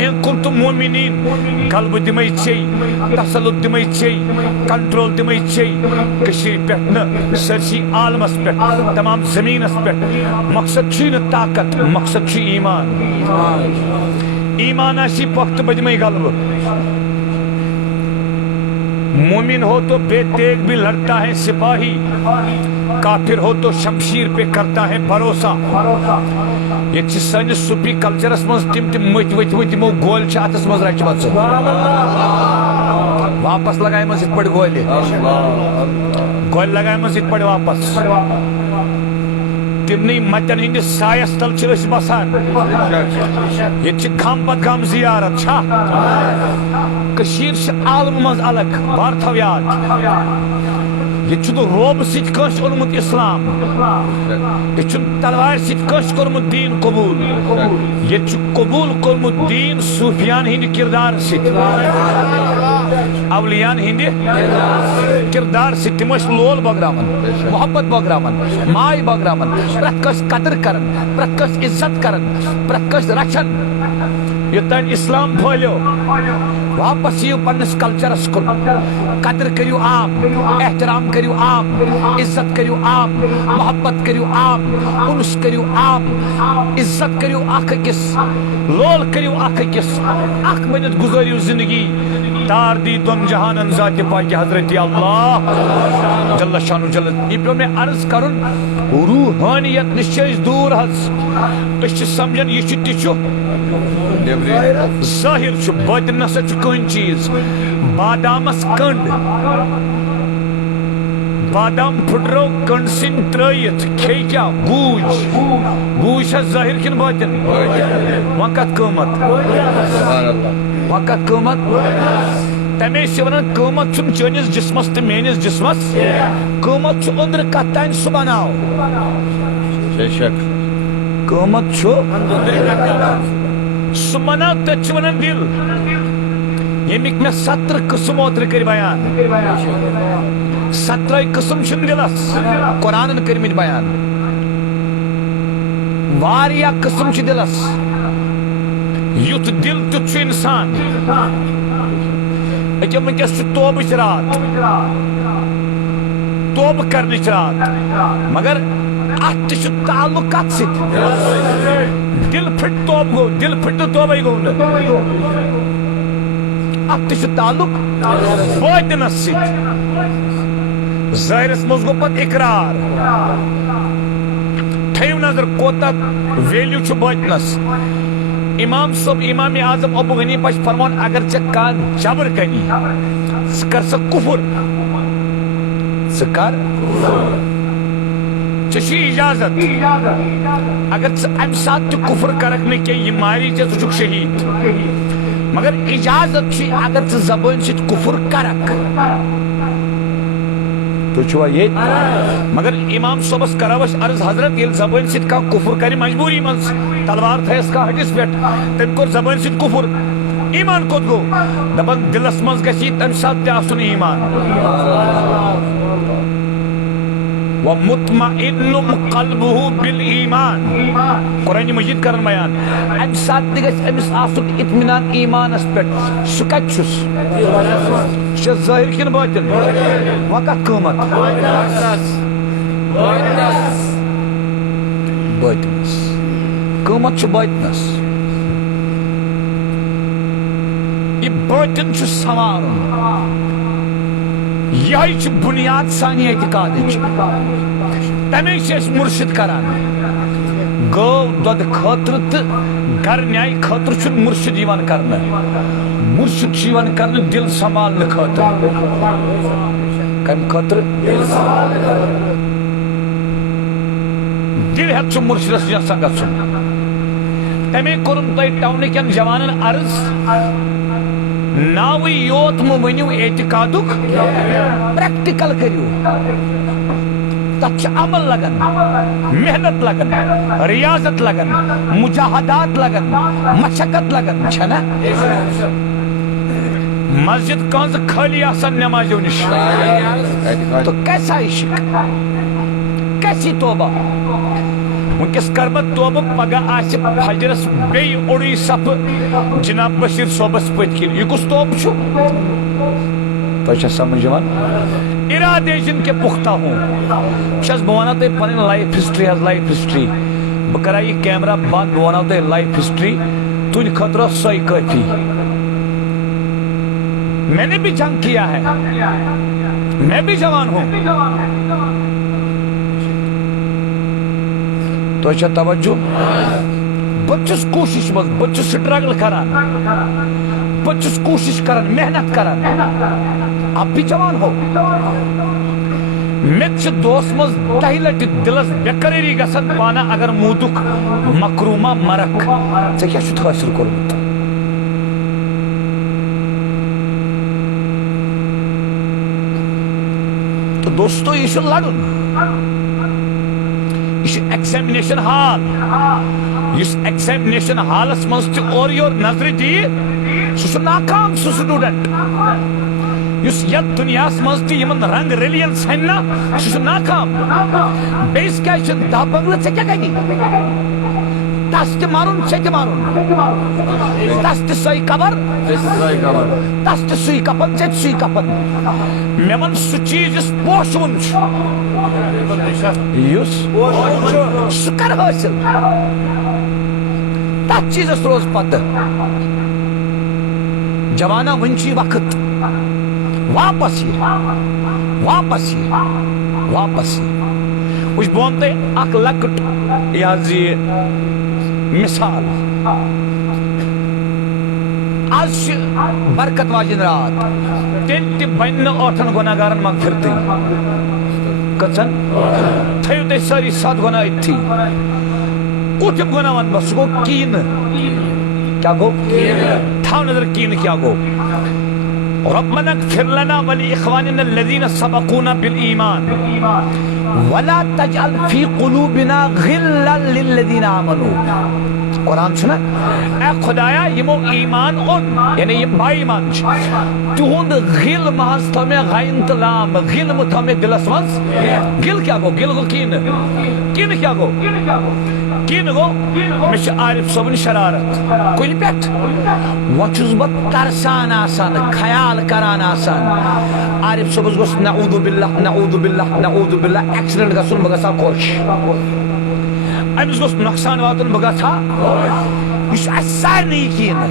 إِن كُنتُم مُؤْمِنِينَ غلبہٕ دِمے ژےٚ تسلط دِمے ژےٚ کنٹرول دِمے ژےٚ کٔشیٖرِ پٮ۪ٹھ نہٕ سٲرسٕے عالمس پٮ۪ٹھ تمام زمیٖنس پٮ۪ٹھ مقصد چھُے نہٕ طاقت مقصد چھُ ایمان ایمان آسی پختہ بہ دِمے غلبہ مومن ہو تو بے تیغ بھی لڑتا ہے سپاہی کافر ہو تو شمشیر پہ کرتا ہے بھروسہ یہ سٲنِس صوفی کلچرس مز تم مٔتۍ ؤتھمٕتۍ تِمو گولہِ چھِ اتھس منٛز رچمژٕ واپس لگایمژ یِتھ پٲٹھۍ گولہِ لگایمژ یِتھ پٲٹھۍ واپس تمنٕے متٮ۪ن ہٕنٛدِس سایس تل چھِ أسۍ بسان ییٚتہِ چھِ گام پتہٕ گام زیارت چھا کٔشیٖر چھِ عالمہٕ منٛز الگ بار تھاو یاد ییٚتہِ چھُنہٕ روبہٕ سۭتۍ کٲنٛسہِ اوٚنمُت اسلام ییٚتہِ چھُنہٕ تلوارِ سۭتۍ کٲنٛسہِ کوٚرمُت دیٖن قبوٗل ییٚتہِ چھُ قبوٗل کوٚرمُت دیٖن صوٗفیان ہٕنٛدِ کردار سۭتۍ اولیان ہٕنٛدِ کردار سۭتۍ تِم ٲسۍ لول بٲگراوان محبت بٲگراوان ماے بٲگراوان پرٛٮ۪تھ کٲنٛسہِ قدٕر کران پرٛٮ۪تھ کٲنٛسہِ عزت کران پرٛٮ۪تھ کٲنٛسہِ رچھان یوٚتانۍ اسلام پھہلیو واپس یِیِو پننس کلچرس کُن قدر کٔرِو عام احترام کٔرِو عام عزت کٔرِو عام محبت کٔرِو عام انس کٔرِو عام عزت کٔرِو اکھ أکِس لول کٔرِو اکھ أکِس اکھ بٔنِتھ گُزٲرِو زندگی تار دی دۄن جہانن ذاتِ پاکہِ حضرت اللہ جل شانُ جل یہِ پیوٚو مےٚ عرض کرُن روحانیت نِش چھِ أسۍ دوٗر حظ أسۍ چھِ سمجھان یہِ چھُ تہِ چھُ ظٲہِر چھُ باطِن نسا چھُ کٕہٕنۍ چیٖز بادامس کنڈ بادام پھٕٹرو کنڈ سٕنٛدۍ ترٲیِتھ کھیٚیہِ کیٛاہ گوٗج چھا ظٲہِر کِنہٕ باطِن وۄنۍ کتھ قۭمت وۄنۍ کتھ قۭمت تمے چھِ ونان قۭمت چھُنہٕ چٲنِس جسمس تہٕ میٲنِس جسمس قۭمت چھُ أنٛدرٕ کتھ تانۍ سُہ بناو قۭمت چھُ سُہ بناو تتھ چھِ ونان دل ییٚمِکۍ مےٚ 70 قٕسم اوترٕ کٔرۍ بیان 17 قٕسم چھِنہٕ دلس قرآنن کٔرمٕتۍ بیان واریاہ قٕسم چھِ دلس یُتھ دل تیُتھ چھُ انسان أکیاہ وٕنکیٚس چھُ توبٕچ رات توبہٕ کرنٕچ رات مگر اتھ تہِ چھُ تعلق کتھ سۭتۍ دل پھٹ توبہٕ گوٚو دل پھٹ تہٕ توبے گوٚو نہٕ اتھ تہِ چھُ تعلق باطِنس سۭتۍ ظٲہرس منٛز گوٚو پتہٕ اقرار تھٲیِو نظر کوتاہ ویلیوٗ چھُ باطِنس امام صٲب امام اعظم ابو حنیفہ چھُ فرماوان اگر ژےٚ کانٛہہ جبر کنی ژٕ کر سا کُفر ژٕ کر ژےٚ چھُے اجازت اگر ژٕ امہِ ساتہٕ تہِ کُفر کرکھ نہٕ کینٛہہ یہِ ماری ژےٚ ژٕ چھُکھ شہیٖد مگر اجازت چھ اگر ژٕ زبٲنۍ سۭتۍ کفر کرکھ تُہۍ چھُوا ییٚتہِ مگر امام صٲبس کرو أسۍ عرض حضرت ییٚلہِ زبٲنۍ سۭتۍ کانٛہہ کفر کرِ مجبوٗری منٛز تلوار تھایس کانٛہہ ہٹِس پٮ۪ٹھ تٔمۍ کوٚر زبٲنۍ سۭتۍ کفر ایمان کوٚت گوٚو دپان دلس منٛز گژھِ یہِ تمہِ ساتہٕ تہِ آسُن ایمان وَمُطْمَئِنٌ قَلْبُهُ بِالْإِيمَانِ قرآن مجید کرن بیان امہِ ساتہٕ تہِ گژھِ أمِس آسُن اطمینان ایمانس پٮ۪ٹھ سُہ کتہِ چھُس سُہ چھا ظٲہِر کِنہٕ باطن وۄنۍ کتھ قۭمت باطنس قۭمت چھُ باطنس یہِ باطن چھُ سنوارُن یہے چھِ بنیاد سانہِ اعتقادٕچ تمے چھِ أسۍ مُرشد کران گٲو دۄدٕ خٲطرٕ تہٕ گرٕ نیاے خٲطرٕ چھُنہٕ مُرشد یِوان کرنہٕ مُرشد چھُ یِوان کرنہٕ دل سنبھالنہٕ خٲطرٕ کمہِ خٲطرٕ دل ہیٚتھ چھُ مُرشدس یژھان گژھُن تمے کوٚرُن تۄہہِ ٹاونٕکٮ۪ن جوانن عرض ناوٕے یوت مہٕ ؤنِو اعتقادُک پریکٹِکل کٔرِو تتھ چھُ عمل لگان محنت لگان ریاضت لگان مجاہدات لگان مشقت لگان چھنا مسجد کنز خالی آسان نمازیو نش تو کیسا عشق کیسی توبہ ونکس کر بہٕ توبہ پگہ آسہِ فجرس بیٚیہِ اوٚڑُے صفہٕ جناب بشیر صٲبس پٔتۍ کِنۍ یہِ کُس توبہ چھُ تۄہہِ چھا سمجھ یِوان ارادے جن کے پختہ ہوں چھس بہٕ ونو تۄہہِ پنٕنۍ لایف ہسٹری حظ لایف ہسٹری بہٕ کرا یہِ کیمرا بند بہٕ ونو تۄہہِ لایف ہسٹری تُہنٛدِ خٲطرٕ ٲس سۄے کٲفی میں نے بھی جنگ کیا ہے میں بھی جوان ہوں تو اچھا توجہ بہٕ چھُس کوٗشش منٛز بہٕ چھُس سٹرگل کران بہٕ چھُس کوٗشش کران محنت کران اب بھی جوان ہو مےٚ چھِ دۄہس منٛز 10 لٹہِ دلس بےٚقرٲری گژھان پانہ اگر موٗدُکھ مکروٗما مرکھ ژےٚ کیٛاہ چھُتھ حٲصِل کوٚرمُت تہٕ دوستو یہِ چھُ لڑُن یہ ایگزامنیشن ہال اس ایگزامنیشن حالس مز تہ اور یور نظر دی سہ ناکام سہ سٹوڈنٹ اس یت دنیا مز تہ یمن رنگ ریلین ژھننا سہ ناکام بیس کیا دہ بنگلہ ژے کیا کری تس تہ مارن ژے تہ مارن تس تہ سوے قبر تس تہ سوے کفن ژے تہ سوے کفن مے ون سہ چیز یس پوشون سہ کر حاصل تتھ چیزس روز پتہ جوانا ونچی وقت واپس یہ واپس یہ واپس یہ وچ بہٕ ونہٕ تۄہہِ اکھ لۄکٕٹ یہِ حظ یہِ مثال آز چھِ برکت واجِن رات تیٚلہِ تہِ بنہِ نہٕ 8 گۄناہگارن مغفرتٕے کٔژن تھٲیِو تُہۍ سٲری 7 گۄناہ أتھی اوٗٹھِم گۄناہ ونہٕ بہٕ سُہ گوٚو کیٖنہٕ کیٛاہ گوٚو تھاو نظر کیٖنہٕ کیٛاہ گوٚو ربنا اغفر لنا ولإخواننا الذين سبقونا بالإيمان ولا تجعل في قلوبنا غلا للذين آمنوا قرآن چھُنا اے خدایا یمو ایمان اوٚن یعنی یم با ایمان چھِ تِہُنٛد غل مہ حظ تھاو مےٚ غین تہٕ لام غل مہ تھاو مےٚ دلس منٛز غل کیٛاہ گوٚو غل گوٚو کیٖنہٕ کیٖنہٕ کیٛاہ گوٚو کیٖنہٕ گوٚو مےٚ چھِ عارف صٲبٕنۍ شرارت کُنہِ پٮ۪ٹھ وۄنۍ چھُس بہٕ ترسان آسان خیال کران آسان عارف صٲبس گوٚژھ نعوذ باللہ نعوذ باللہ نعوذ باللہ ایکسیڈنٹ گژھُن بہٕ گژھٕ ہا خۄش أمس گوٚژھ نۄقصان واتُن بہٕ گژھٕ ہا یہِ چھُ اَسہِ سارنٕے کیٖنہٕ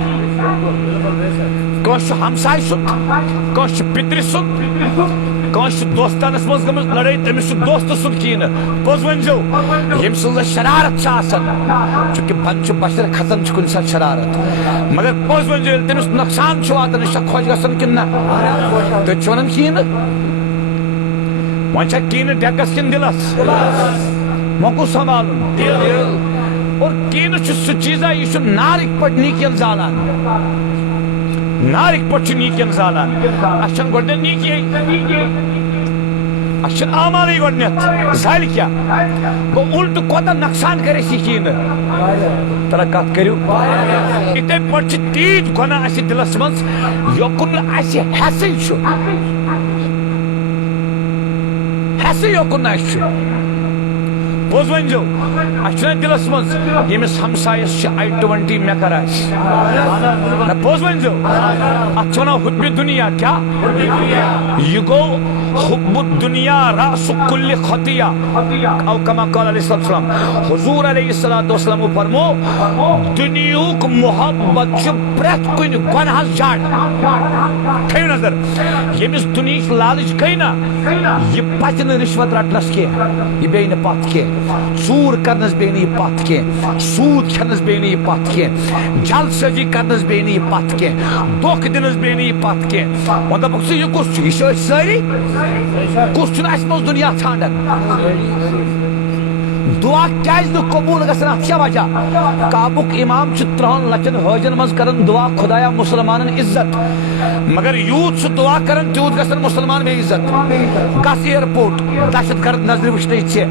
کٲنٛسہِ چھُ ہمساے سُنٛد کٲنٛسہِ چھُ پِترِ سُنٛد کٲنٛسہِ چھُ دوستانس منٛز گٔمٕژ لڑٲے تٔمِس چھُ دوستہٕ سُنٛد کیٖنہٕ پوٚز ؤنۍزیو ییٚمہِ سٕنٛز شرارت چھِ آسان چوٗنٛکہِ بنٛد چھُ بشر کھسان چھُ کُنہِ ساتہٕ شرارت مگر پوٚز ؤنۍزیو ییٚلہِ تٔمِس نۄقصان چھُ واتان یہِ چھا خۄش گژھان کِنہٕ نہ تُہۍ چھِو ونان کیٖنہٕ وۄنۍ چھا کیٖنہٕ ڈٮ۪کس کِنہٕ دلس وۄنۍ کُس سنبھالُن اور کیٖنہٕ چھُ سُہ چیٖزا یہِ چھُ نارٕکۍ پٲٹھۍ نیٖکین زالان نارک پہ نیکین زالان اچھن گۄڈنیٚتھ نیکی اچھن آمالٕے گۄڈنیٚتھ زالہِ کیا گوٚو الٹہٕ کوتاہ نۄقصان کرِ اَسہِ یہِ کِہیٖنۍ نہٕ ترا کتھ کٔرِو یِتھَے پٲٹھۍ چھِ تیٖتۍ گۄناہ اَسہِ دِلس منٛز یوکُن نہٕ اَسہِ ہٮ۪سٕے چھُ ہٮ۪سٕے یوکُن نہٕ اَسہِ چھُ پوٚز ؤنۍزیو اَسہِ چھُنہ دِلس منٛز ییٚمِس ہمسایس چھِ I-20 مےٚ کر آسہِ نہ پوٚز ؤنۍزیو اتھ چھِ ونان حُبہِ دُنیا کیٛاہ یہِ گوٚو حُبُ دُنیا رأس کُلہِ خطیہ او کما قال علیہ السلام حضور علیہ الصلوۃ والسلام فرمو دُنیہُک محبت چھُ پرٛٮ۪تھ کُنہِ گۄنہس جڑ تھٲیِو نظر ییٚمِس دُنہِچ لالٕچ گٔے نا یہِ پژِ نہٕ رِشوت رٹنس کینٛہہ یہِ بیٚیہِ نہٕ پتھ کینٛہہ ژوٗر کرنس بیٚیہِ نہٕ یہِ پتھ کینٛہہ سوٗد کھٮ۪نس بیٚیہِ نہٕ یہِ پتھ کینٛہہ جل سٲزی کرنس بیٚیہِ نہٕ یہِ پتھ کینٛہہ دھوکہٕ دِنس بیٚیہِ نہٕ یہِ پتھ کینٛہہ وۄنۍ دپکھ ژٕ یہِ کُس چھُ یہِ چھِ أسۍ سٲری کُس چھُنہٕ اَسہِ منٛز دُنیا ژھانڈان دعا کیازِ نہٕ قبوٗل گژھان اتھ کیٛاہ وجہ کعبُک امام چھُ 30 لچھن حٲجن منٛز کران دعا خۄدایا مُسلمانن عزت مگر یوٗت سُہ دعا کران تیوٗت گژھن مُسلمان بے عزت گژھ اِیرپورٹ دہشت گرد نظرِ وٕچھنے ژےٚ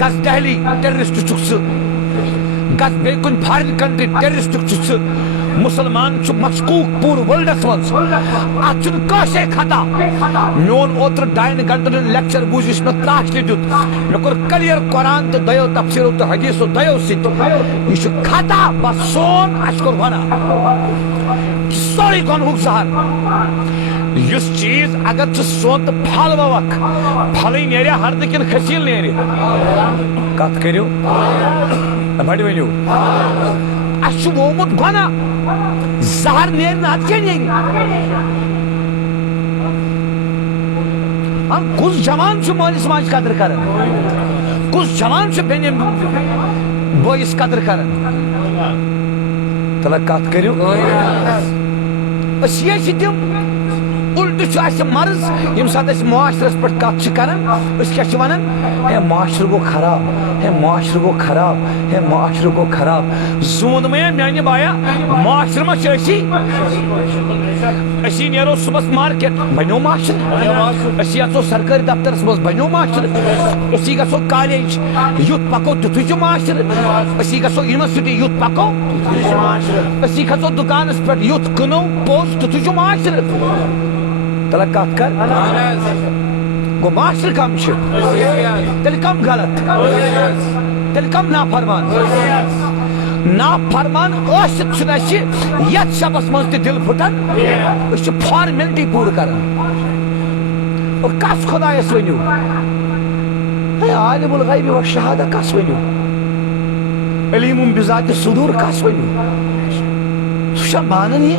گژھ دہلی ٹیررسٹ چھُکھ ژٕ گژھ بیٚیہِ کُنہِ فارین کنٹری ٹیررسٹُک چھُ ژٕ مُسلمان چھُ مشکوٗک پوٗرٕ ورلڈس منٛز اتھ چھُنہٕ کٲنٛسے خطا مےٚ اوٚن اوترٕ 2.5 گنٹن ہُنٛد لیکچر بوٗز یُس مےٚ ترٛاشنہِ دیُت مےٚ کوٚر کلیر قرآن تہٕ دۄیو تفسیٖرو تہٕ حدیثو دۄیو سۭتۍ یہِ چھُ خطا بس سون اَسہِ کوٚر ونان سورُے گۄنہُک زہر یُس چیٖز اگر ژٕ سون تہٕ پھل ووکھ پھلٕے نیریا ہردٕ کِنہٕ کھٔسیٖل نیرِ کتھ کٔرِو بڑِ ؤنِو اَسہِ چھُ ووٚمُت گۄناہ زہر نیرِ نہٕ ادٕ کیٛاہ نیرِ کُس جوان چھُ مٲلِس ماجہِ قدر کران کُس جوان چھُ بیٚنہِ بٲیِس قدر کران تلہ کتھ کٔرِو أسی ہے چھِ تِم الٹہٕ چھُ اَسہِ مرض ییٚمہِ ساتہٕ أسۍ معاشرس پٮ۪ٹھ کتھ چھِ کران أسۍ کیٛاہ چھِ ونان ہے معاشرٕ گوٚو خراب ہے معاشرٕ گوٚو خراب ہے معاشرٕ گوٚو خراب زٕ ووٚنمَے میانہِ بایا معاشرٕ ما چھِ أسی نیرو صُبحس مارکیٹ بنیو معاشرٕ أسی اژو سرکٲرۍ دفترس منٛز بنیو معاشرٕ أسی گژھو کالیج یُتھ پکو تیُتھُے چھُ معاشرٕ أسی گژھو یونیورسٹی یُتھ پکو أسی کھسو دُکانس پٮ۪ٹھ یُتھ کٕنو پوٚز تیُتھُے چھُ معاشرٕ تلہ کتھ کر گوٚو معاشرٕ کم چھِ تیٚلہِ کم غلط تیٚلہِ کم نافرمان نافرمان ٲسِتھ چھُنہٕ اَسہِ یتھ شبس منٛز تہِ دِل پھٕٹان أسۍ چھِ فارمیلٹی پوٗرٕ کران اور کس خۄدایس ؤنِو ہے عالم الغیب والشہادہ کس ؤنِو علیم بذات صدور کس ؤنِو سُہ چھا مانان یہِ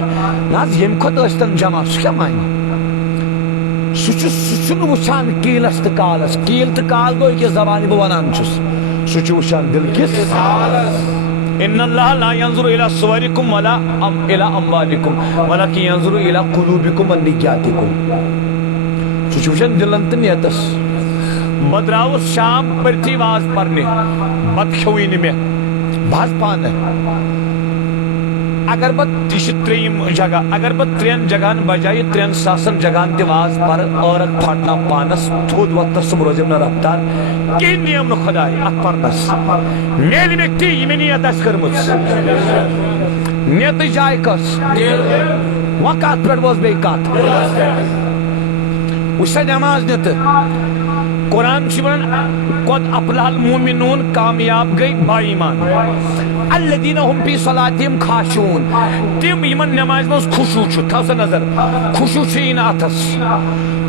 نہ حظ ییٚمہِ کھۄتہٕ ٲسۍتن جمع سُہ کیٛاہ مانہِ سُہ چھُنہٕ وٕچھان کیٖلس تہٕ کالس کیٖل تہٕ کال گوٚو أکِس زبانہِ بہٕ ونان چھُس سُہ چھُ وٕچھان دِل کِس ان اللہ لا ينظر الى صوركم ولا الى اموالكم ولكن ينظر الى قلوبكم ونياتكم سُہ چھُ وٕچھان دِلن تہٕ نیتس بہٕ درٛاوُس شام پٔرتھی واز پرنہِ بتہٕ کھیوٚوٕے نہٕ مےٚ بہٕ حظ پانہٕ اگر بہٕ یہِ چھِ 3یم جگہ اگر بہٕ 3 جگہن بجایہِ 3,000 جگہن تہِ واز پرٕ ٲرق پھٹناو پانس تھوٚد وۄتھنس تِم روزِم نہٕ رفتار کِہیٖنۍ نِیَم نہٕ خۄداے اتھ پرنس میلہِ مےٚ تی یہِ مےٚ نیت آسہِ کٔرمٕژ نیتٕچ جاے کۄس وۄنۍ کتھ پٮ۪ٹھ وٲژ بیٚیہِ کتھ وٕچھ سا نٮ۪ماز نِتہٕ قرآن چھُ ونان قد افلح المؤمنون کامیاب گٔے با ایمان الذین هم فی صلاتہم خاشعون تِم یِمن نٮ۪مازِ منٛز خوشوٗ چھُ تھاو سا نظر خوشوٗ چھُ یی نہٕ اتھس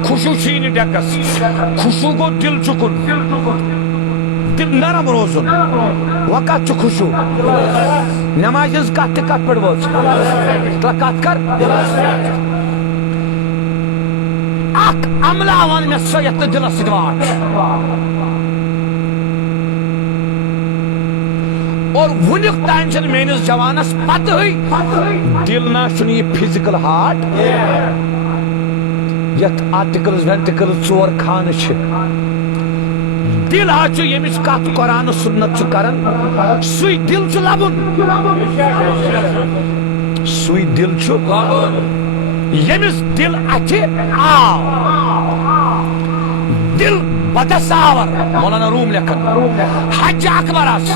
خوشوٗ چھُ یی نہٕ ڈیکس خوشوٗ گوٚو دِل چُکُن دِل نرم روزُن وۄنۍ کتھ چھُ خوشوٗ نٮ۪مازِ ہٕنٛز کتھ تہِ کتھ پٮ۪ٹھ وٲژ کتھ کر اکھ عملہ ون مےٚ سۄ یتھ نہٕ دِلس سۭتۍ واٹھ اور وُنیُک تام چھنہٕ میٲنِس جوانس پتہٕے دِل نا چھُنہٕ یہِ فِزِکل ہارٹ یتھ آرٹِکلز وینٹِکلز 4 خانہٕ چھِ دِل حظ چھُ ییٚمِچ کتھ قرآن سُنت چھُ کران سُے دِل چھُ لبُن سوی دل چھو یمس دل اتھِ آو دل بدس آور مولانا روم لکھن حج اکبرس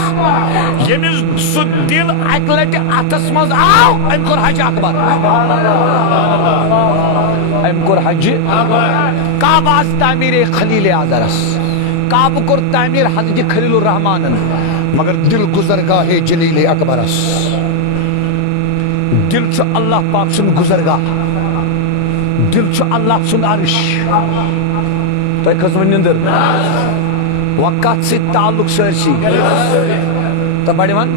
یمس سہ دل اکہ لٹہ اتھس مز آو ام کور حج اکبر ام کور حج کعبہ تعمیر خلیل اعظرس کعبہ کور تعمیر حضرت خلیل الرحمانن مگر دل گزرگاہ جلیل اکبرس دل چھُ اللہ پاک سُنٛد گزرگاہ دل چھُ اللہ سُنٛد عرش تۄہہِ کھٔژوٕ نِندٕر وۄنۍ کتھ سۭتۍ تعلق سٲرسی تہٕ بڑِوَن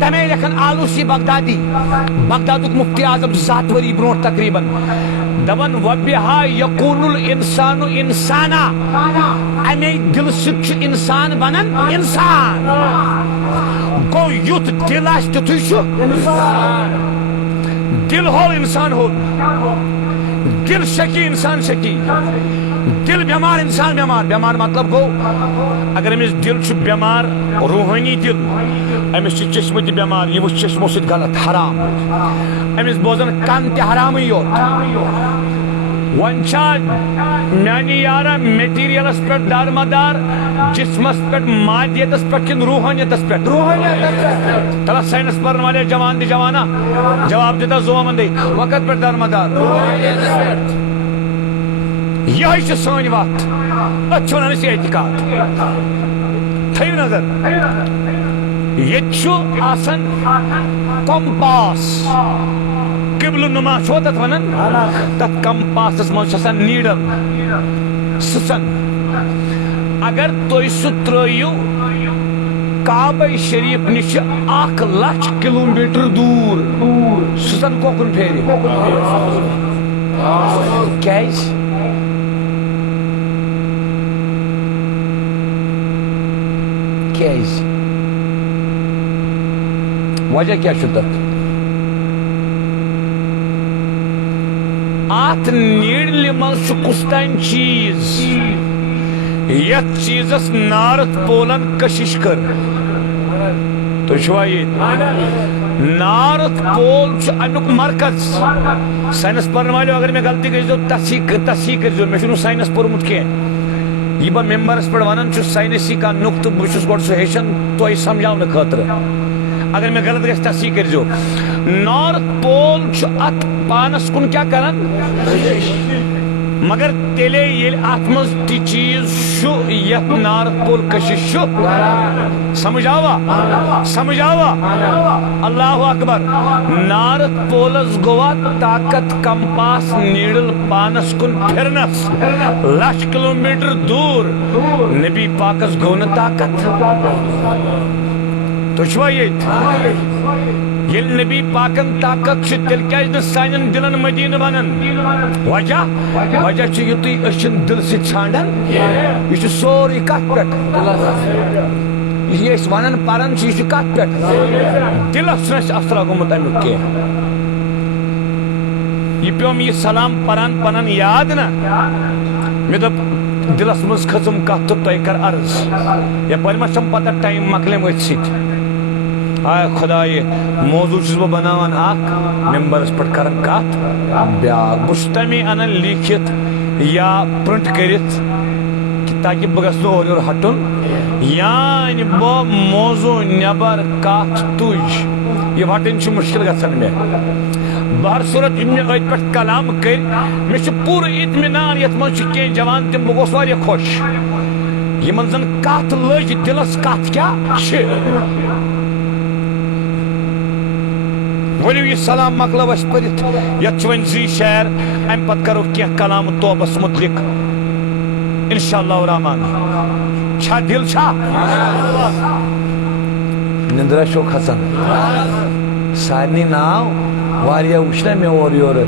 تمے لیکھن آلوسی بغدادی بغدادُک مفتی اعظم 7 ؤری برونٛٹھ تقریباً دپان وبِہا یقوٗن الانسانُ انسانا امے دل سۭتۍ چھُ انسان بنان انسان گوٚو یُتھ دل آسہِ تیُتھُے چھُ دل ہو انسان ہو دل شکی انسان شکی دل بیمار انسان بیمار بیمار مطلب گو اگر امس دل چھ بیمار روحانی دل امس چھ چشمہ تہ بیمار یہ وچھ چشمو سۭتۍ غلط حرام امس بوزن کن تہ حرامٕے یوت ون چھا میانہ یارا میٹیریلس پٮ۪ٹھ دارمدار جسمس پٮ۪ٹھ مادیتس پٮ۪ٹھ کن روحانیتس پٮ۪ٹھ تلا سائنس پرن والے جوان تہ جوانا جواب دیتا زومندے وقت پٮ۪ٹھ دارمدار یہ چھ سٲنۍ وتھ اتھ چھ ونان أسۍ اعتقاد تھٲیِو نظر ییٚتہِ چھُ آسان کمپاس قبلہ نما چھو تتھ ونان تتھ کمپاسس منٛز چھِ آسان نیڈل سٕژن اگر تُہۍ سُہ ترٲیِو کعبہ شریف نش 1,00,000 کلومیٹر دور سٕژن کوکُن پھیرِ کیازِ کیازِ وجہ کیا چھُ تتھ ات نیڈلہِ منٛز چھُ کُس تام چیٖز یتھ چیٖزس نارتھ پولن کشش کر تُہۍ چھُوا ییٚتہِ نارتھ پول چھُ امیُک مرکز ساینس پرن والیو اگر مےٚ غلطی گژھِ تصحیح کٔرزیٚو مےٚ چھُنہٕ ساینس پوٚرمُت کینٛہہ یہ بہٕ ممبرس پٮ۪ٹھ ونان چھُس ساینسی کانٛہہ نُقطہٕ بہٕ چھُس گۄڈٕ سُہ ہیٚچھان تۄہہِ سمجھاونہٕ خٲطرٕ اگر مےٚ غلط گژھِ تصحیح کٔرزیٚو نارتھ پول چھُ اتھ پانس کُن کیٛاہ کران مگر تیٚلے ییٚلہِ اتھ منٛز تہِ چیٖز چھُ یتھ نارتھ پول کشش چھُ سمجھ آوا اللہ اکبر نارتھ پولس گوٚوا طاقت کمپاس نیڈل پانس کُن پھرنس 1,00,000 کلومیٹر دور نبی پاکس گوٚو نہٕ طاقت تُہۍ چھُوا ییٚتہِ ییٚلہِ نبی پاکن طاقت چھُ تیٚلہِ کیازِ نہٕ سانٮ۪ن دلن مدیٖنہٕ بنان وجہ چھُ یُتُے أسۍ چھِنہٕ دل سۭتۍ ژھانڈان یہِ چھُ سورُے کتھ پٮ۪ٹھ یہ أسۍ ونان پران چھِ یہِ چھُ کتھ پٮ۪ٹھ دلس چھُنہٕ اَسہِ اثرا گوٚمُت امیُک کینٛہہ یہ پیوم یہ سلام پران پنن یاد نا مےٚ دوٚپ دلس منٛز کھٔژٕم کتھ تہٕ تۄہہِ کر عرض یپٲرۍ ما چھم پتہ ٹایم مۄکلیم أتھۍ سۭتۍ ہائے خدایہِ موضوع چھُس بہٕ بناوان اکھ ممبرس پٮ۪ٹھ کران کتھ بیاکھ بہٕ چھُس تمی انان لیٖکھِتھ یا پرنٹ کٔرِتھ تاکہِ بہٕ گژھٕ نہٕ اورٕ یورٕ ہٹُن یا انہِ بہٕ موضوع نٮ۪بر کتھ تُج یہِ وٹٕنۍ چھِ مُشکل گژھان مےٚ بہر صوٗرت یِم مےٚ أتھۍ پٮ۪ٹھ کلام کٔرۍ مےٚ چھُ پوٗرٕ اطمینان یتھ منٛز چھِ کینٛہہ جوان تِم بہٕ گوٚوُس واریاہ خۄش یِمن زن کتھ لٔج دلس کتھ کیٛاہ چھِ ؤلِو یہِ سلام مۄکلاو أسۍ پٔرِتھ یتھ چھِ وۄنۍ 2 شعر امہِ پتہٕ کرو کینٛہہ کلام توبس متعلق انشاء اللہ الرحمان چھا دل چھا نندرا چھو کھسان سارنٕے ناو واریاہ وٕچھ نا مےٚ اورٕ یورٕ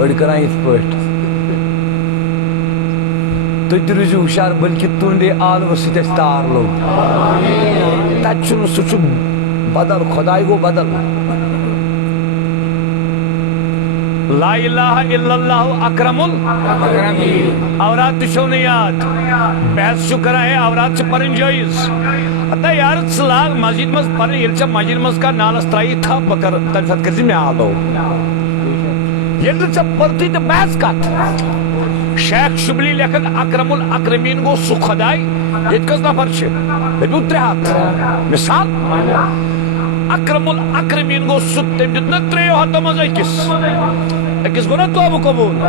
أڑۍ کران یِتھ پٲٹھۍ تُہۍ تہِ روٗزِو ہُشار بٔلکہِ تُہنٛدے عالمہٕ سۭتۍ اَسہِ تار لوٚگ تتہِ چھُنہٕ سُہ چھُ بدل خۄداے گوٚو بدل لا الہ الا اللہ اکرم اورات تشون یاد بحث شو کرا ہے اورات سے پرن جائز اتا یار سلاغ مسجد مز پرن یلچا مسجد مز کا نالس ترائی تھا بکر تنفت کرزی میں آلو یلچا پرتی تا بحث کات شیخ شبلی لیکن اکرم الاکرمین گو سو خدای یہ کس نفر چھے لیکن اترے ہاتھ مثال اکرم الاکرمین گو ستم جتنا تریو ہاتھ مزائی کس گو نا تو ابو قبول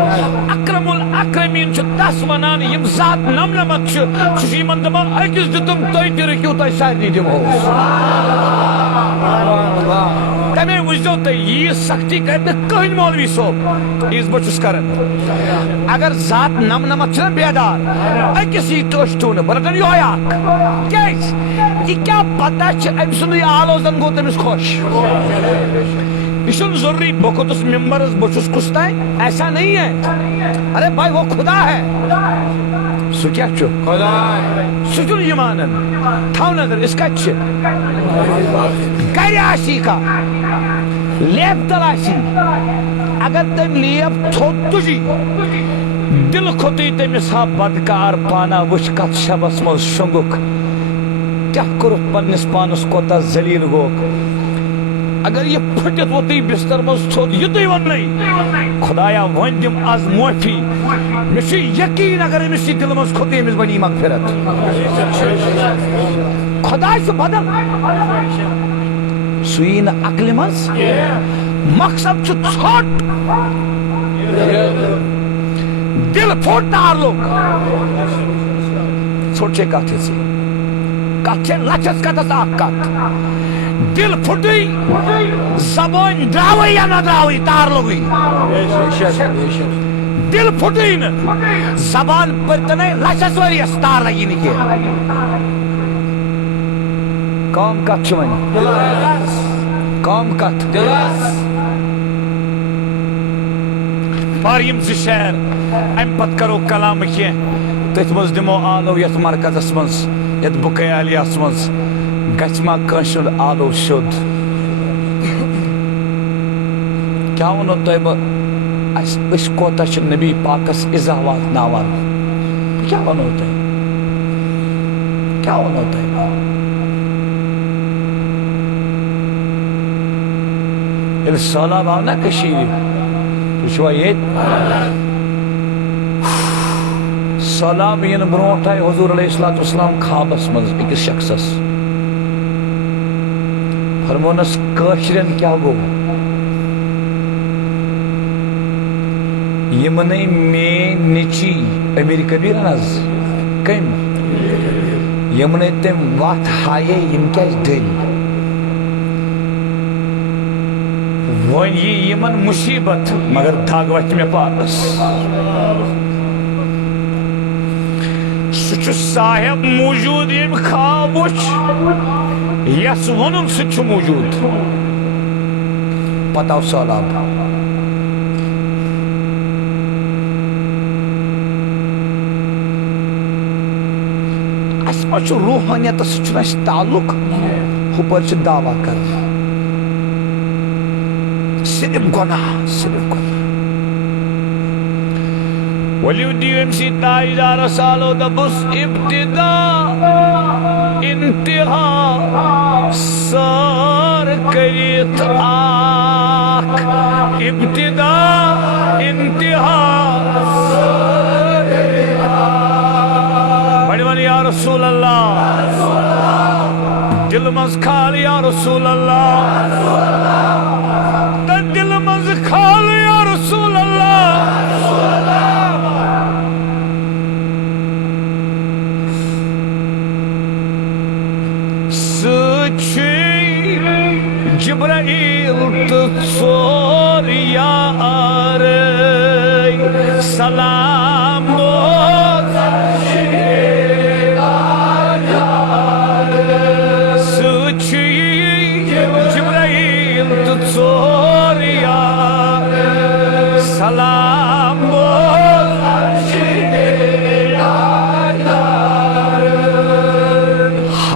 اکرم الاکرمین چھو تاس ونان یم ذات نم نمک چھو سوشی من دمان اکس جتم توی تیرے کیوں تای شاید نیدیم ہو تمہیں وجدو تے یہ سختی کرتے کہیں مولوی صوب اس بچس کرن اگر ذات نم نمک چھنا بیدار اکسی توشتون بلدن یو آیاک کیس یہ کیا پتہ چھے امسنو یہ آلوزن گو تمس خوش بشن ضروری بکتس ممبرز بچس کستا ہے ایسا نہیں ہے ارے بھائی وہ خدا ہے سو کیا چھو خدا ہے سو چھو ایمانن تھاو نظر اس کا چھے کری آشی کا لیب تلاشی اگر تم لیب تھوت تجی دل کھوتی تم اسا بدکار پانا وشکت شبس مز شنگک کیا کرت پنس پانس کوتا زلیل گوک اگر یہ پھٹت ہوتی بستر مز تھوت یہ تو ون نہیں خدایا ون دم از معافی مشی یقین اگر مشی دل مز کھوتی مز بنی مغفرت خدا سے بدل سوین عقل مز مقصد چھو ژھوٹ دل پھوٹنا ہر لوگ ژھوٹ چھے کاتھے سے کاتھے لچس کاتھس آکھ کات دل پھٹی زبان دراوی یا نہ دراوی تار لوگی دل پھٹی نا زبان پرتنے لچس وری استار لگی نکی کام کت چھو ونی کام کت پاریم زی شہر ام پت کرو کلام کی تیت مز دمو آلو یت مرکز اسمنز یت بکی علی اسمنز گچما کنشل آلو شد کیا ونو طیب اس کوتا چھ نبی پاکس ازاوات ناوان کیا ونو طیب کیا ونو طیب یہ سالاب آنا کشیری تو شوا یہ سالاب یہ برونٹ ہے حضور علیہ السلام خوابس منز ایک شخصس فرمونس کاشرین کیا گو یہ منی میں نچی امیر کبیر ناز کم یہ منی تم وقت ہائے یم کیا دل ون یہ یمن مصیبت مگر دھاگ وچ میں پاتس سچ صاحب موجود یم خواب وچ یس ونن سچ موجود پتاو سالاب اس پچ روحانیت سچ نش تعلق اوپر چھ دعویٰ کرنا صرف گناہ ولیو دیو امسی تاجدار سالو دبس ابتدا انتہا سار کریت آک ابتدا انتہا سار کریت آک بڑی بڑی یا رسول اللہ دل مز کھال یا رسول اللہ دل مز کھال یا رسول اللہ سچی جبرائیل تصور یار سلام سچی جبرائیل تصور یار سلام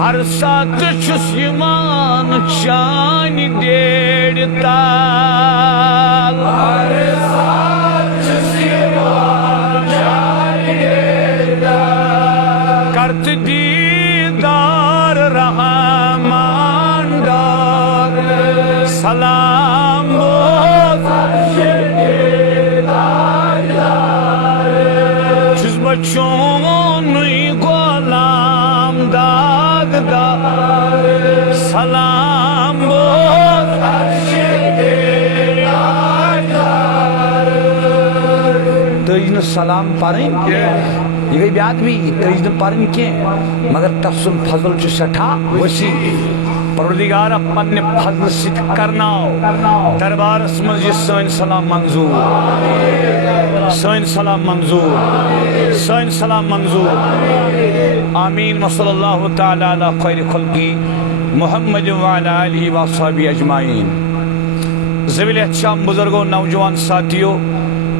ہر ساتھ چھس یوان چانی ڈیڑ تال ہر ساتھ چھس یوان چانی ڈیڑ تال کرت دیدار رحمان دار سلام بود چھس بچون غلام داغدار سلام بود تجن سلام پرن یہ گئی بیاد بھی تجن پرن کی مگر تفسن فضل چو سٹھا وسیع پروردگار پنہ فضل ست کرناو دربار اسمز یہ سین سلام منظور سین سلام منظور سین سلام منظور آمین وصلی اللہ تعالی علی خیر خلقی محمد وعلی آلہ وصحبہ اجمعین زویل احتشام بزرگوں نوجوان ساتھیوں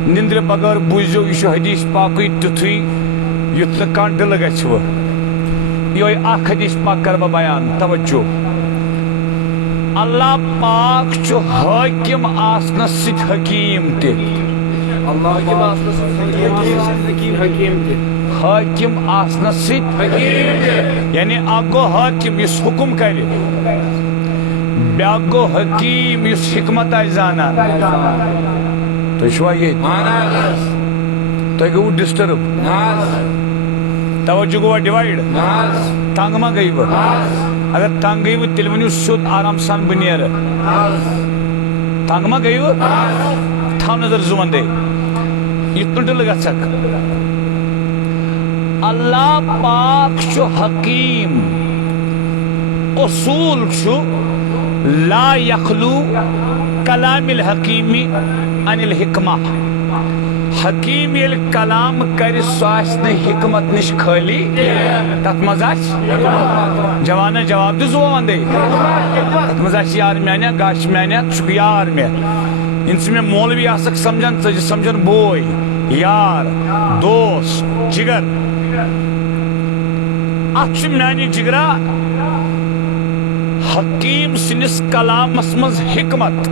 نندر بغیر بوزو یہ حدیث پاکی تتھی یت کان دل گھو یہ اخ حدیث پاک کر بیان توجہ اللہ پاک چھ حاکم آسنس ست حکیم تہ حاکم آسنس ست یعنی اکھ گو حاکم اس حکم کر بیاکھ گو حکیم اس حکمت آئی زانان تو چھوا یہ تو گو ڈسٹرب توجہ گوا ڈیوائیڈ تنگ ما گئی وہ اگر تنگ گئی وہ تیل ونیو سیود آرام سان بنیر تنگ ما گئی وہ تھاو نظر زمان دے یہ تلٹر لگا سک اللہ پاک شو حکیم اصول شو لا یخلو کلام الحکیمی عن الحکمہ حکیم یل کلام کر ساس نے حکمت نش خالی تت مزاج جوانا جواب دے زوان دے تت مزاج یار میانیا گاش میانیا چک یار میں ان سے میں مولوی آسک سمجھن تجھ سمجھن بوئی یار دوست جگر اچھ میانی جگرا حکیم سنس کلام اسمز حکمت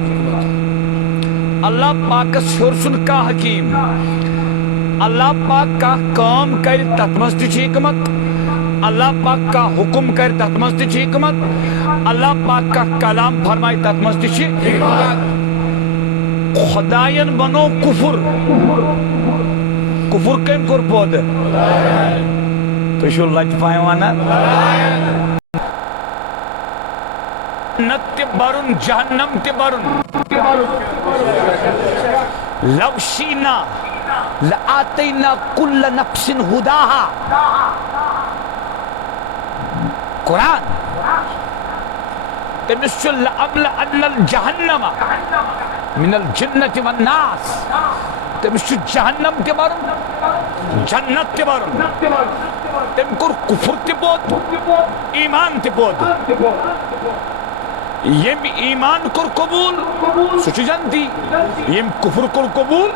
اللہ پاک ہر سن کا حکیم اللہ پاک کا کام کر تت مز تہ حکمت اللہ پاک کا حکم کر تت مز تہ حکمت اللہ پاک کا کلام فرمائے تت مز تہ حکمت خدائین بنو کفر کفر کم کور پود تو شو لج پائے وانا جنت تے برن جہنم تے برن لو شینا لآتینا کل نفس ہداہا قرآن تمس چھ لأملأن الجہنم من الجنت والناس تمس چھ جہنم تے برن جنت تے برن تم کر کفر تے بود ایمان تے بود یم ایمان کر قبول سچ جانتی یم کفر کر قبول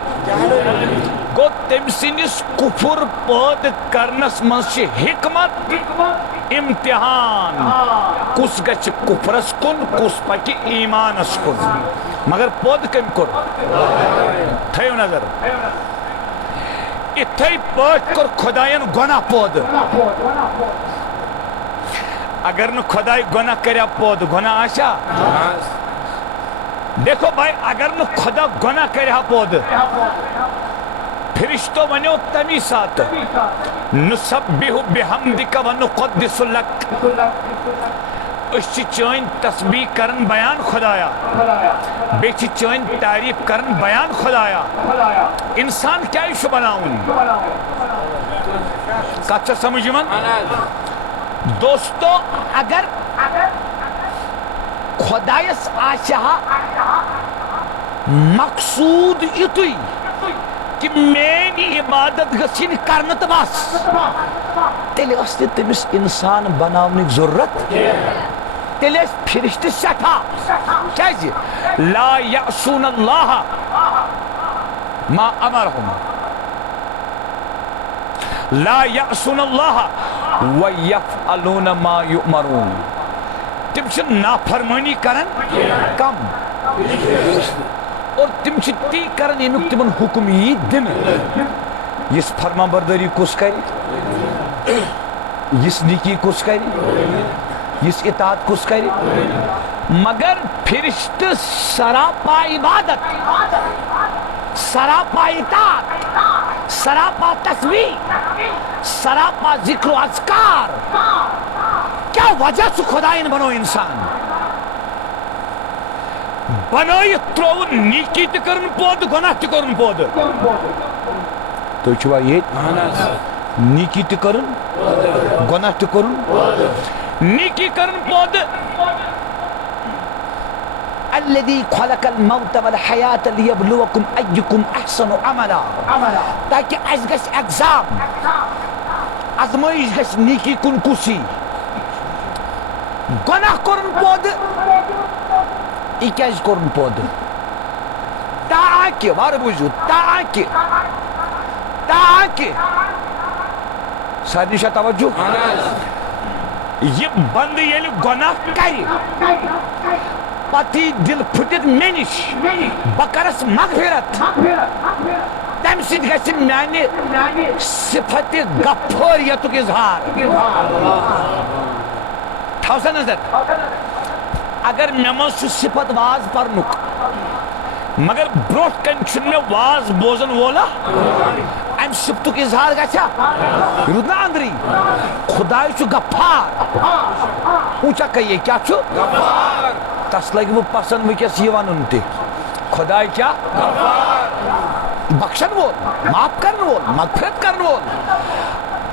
گو تم سنس کفر پود کرنس منش حکمت امتحان کس گچ کفرس کن کس پکی ایمانس کن مگر پود کم کر تھیو نظر اتھائی پوٹ کر خدایان گناہ پود اگر نو خدای گناہ کریا پود گناہ آشا دیکھو بھائی اگر نو خدا گناہ کریا پود فرشتو ونیو تمی سات نسبیح بحمدک و نقدس لک اس چوین تسبیح کرن بیان خدایا بیچ چوین تعریف کرن بیان خدایا انسان کیا ایشو بناؤن کچھا سمجھی من دوستو اگر خدایس آشہا مقصود اتوی کہ میری عبادت گسین کرنت بس تیلے استے تمس انسان بناونک ضرورت تیلے فرشت سٹھا کیسے لا یعصون اللہ ما امرهم لا یعصون اللہ ویفعلون ما یؤمرون. تم چھ نافرمانی کرن کم اور تم چھ تی کرن یمیک تمن حکم یی دن. یس فرما برداری کس کر، یس نیکی کس کر، یس اطاعت کس کر، مگر فرشت سراپا عبادت، سراپا اطاعت، سراپا تسبیح، سراپا ذکر و اذکار. کیا وجہ سے خدائن بنو انسان بنائت ترو نیکی تہ کرن پود گناہ تہ کرن پود. تو چھوا یہ نیکی تہ کرن گناہ تہ کرن. نیکی کرن پود الذي خلق الموت والحیات لیبلوکم ایکم احسن عملا. تاکہ اس گژھِ ایگزام ازمائش گژھِ نیکی کن کسی. گناہ کرن پود یہ کیاز کرن پود تاکہ وار بوجھو تاکہ سارے نشا توجہ یہ بند یل گناہ کر پتی دل پھٹت مے نش بکرس مغفرت تم سید گژھِ میانہ صفت غفوریتک اظہار. تھاو سا نظر اگر مے مز صفت واز پرنک مگر بروٹ کن چھ مے واز بوزن وولا ام صفتک اظہار گژھا رود نا اندری. خدای چھ غفار اونچا کہیے کیا چھ غفار. تس لگہ وہ پسند ونکس یہ ون تہ خدای کیا غفار بخشن وول معاف کرن وول مغفرت کرن وول.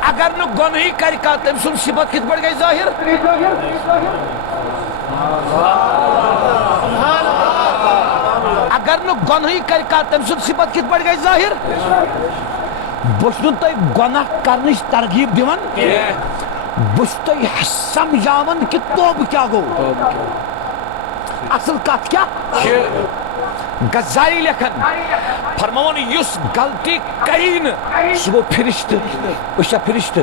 اگر نہ گناہی کر کا تم سن صفت کت پڑ گئی ظاہر. اگر نہ گناہی کر کا تم سن صفت کت پڑ گئی ظاہر. بس نہ تہ گناہ کرنچ ترغیب دیون بس تہ سمجھاون کہ توبہ کیا گو. اصل کت کیا غزالی لکھن فرماون یس غلطی کرین سہ گو فرشت. وچھا فرشت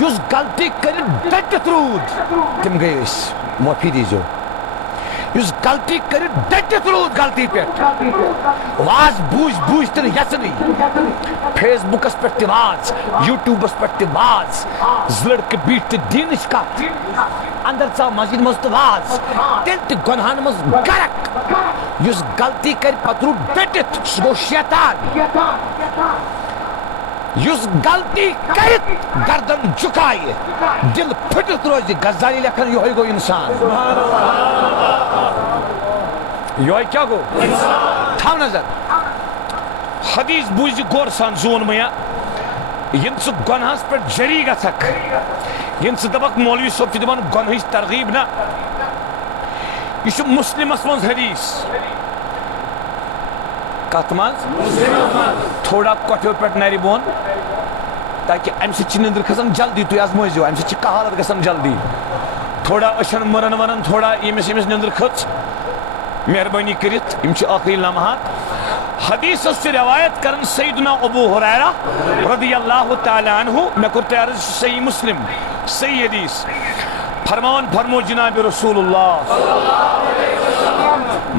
یس غلطی کرین ڈٹت رود تم گئی اس معافی دیجو. یس غلطی کرین ڈٹت رود غلطی پہ واز بوجھ تہ یسنی فیس بکس پہ تہ واز یوٹیوبس پہ تہ واز زلڑک بیٹ تہ دینش کت اندر ژاو مسجد مز تہ واز تیل تہ گناہن مز غرق. یس غلطی کر پتہ رو ڈٹت سہ گو شیطان. یس غلطی کرت گردن جھکائے دل پھٹت روز. غزالی لکھن یہ گو انسان. یہ کیا گو تھاو نظر. حدیث بوز غور سان زون میا ین ثہ گناہس پہ جری گھک ین ثہ دپک مولوی صاحب دپان گناہچ ترغیب نا یہ مسلمس مز حدیث کت مز تھوڑا کٹھو پہ نر بون تاکہ ام سہ نندر کھسان جلدی. تھی آزمائزو ام سہ کہالت گژھان جلدی. تھوڑا أچھن مرن ورن تھوڑا یمس نندر کھچ مہربانی کرت یم آخری لمحات. حدیث سے روایت کرن سیدنا ابو ہریرہ رضی اللہ تعالی عنہ میں کرتے عرض صحیح مسلم صحیح حدیث فرمو جناب رسول اللہ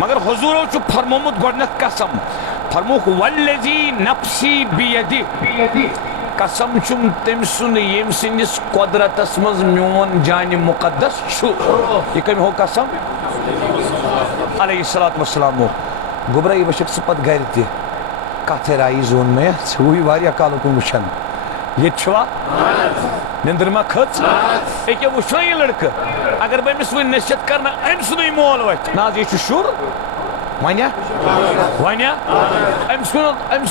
مگر حضور چھ فرمومت گۄڈنیتھ قسم فرموک والذی نفسی بیدہ قسم چھم تم سن یم سندس قدرتس مز میون جان مقدس چھو. یہ کم ہو قسم علیہ الصلوۃ والسلام. گوبرا یہ وچھک سپت گھر تہ کتھ رائی زون میں ژھوی واریاہ کال کن وچھن یہ چھوا نندر ما کھچ ایک وچھو یہ لڑکہ اگر بہ امس ون نصیحت کرنا ام سن مول وت نا یہ شر ونیا ام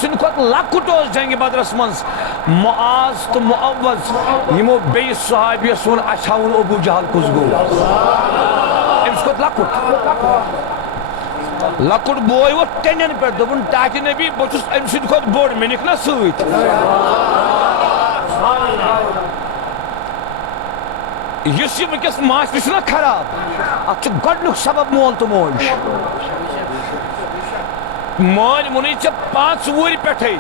سن کھت لکٹ اس جنگ بدرس مز معاذ تو معوذ یمو بیس صحابی سون اچھاون ابو جہل کس گو امس کھت لکٹ بوئے وہ ٹینن پہ دپن تاکہ نبی بچس ام سن کھت بوڑ میں نکلا سوت. اس ونکس معاشرہ چھنا خراب ات گۄڈنیُک سبب مول تو موج. مول ونے ژےٚ 5 وُہٕرۍ پٮ۪ٹھے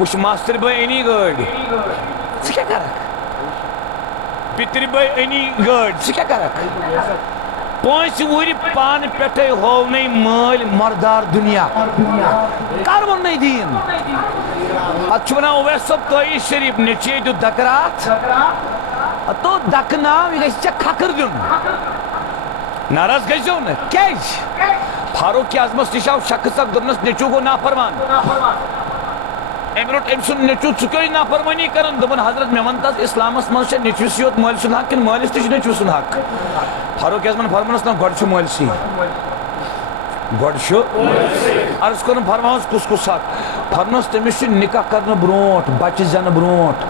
وش ماستر بھائی اینی گاڑ ژٕ کیٛاہ کرکھ پتر بھائی اینی گاڑ ژٕ کیٛاہ کرکھ 5 وُہرِ پانہٕ پٮ۪ٹھَے ہوونَے مٲلۍ مردار دُنیا کر ووٚننَے دیٖن پتہٕ چھُ ونان اویس صٲب تٲیی شریف نیٚچِوۍ دیُت دکہٕ راتھ تو دکہٕ ناو یہِ گژھِ ژےٚ کھکھٕر دیُن ناراض گژھِو نہٕ کیٛازِ فاروق اعظمس نِش آو شخص اکھ دوٚپنس نیٚچوٗ گوٚو نافرمان أمۍ روٚٹ أمۍ سُنٛد نیٚچوٗ ژٕ کیٛازِ نافرمٲنی کران دوٚپُن حضرت مےٚ وَن تس اسلامس منٛز چھا نیٚچوِسٕے یوت مٲلۍ سُنٛد حق کِنہٕ مٲلِس تہِ چھُ نیٚچوٗ سُنٛد حق فاروق اعظمن فرمونس نہ گۄڈٕ چھُ مٲلسٕے گۄڈٕ چھُ عرض کوٚرُن فرماوس کُس کُس حق فرموس تٔمِس چھُ نکاح کرنہٕ برونٛٹھ بچہِ زینہٕ برونٛٹھ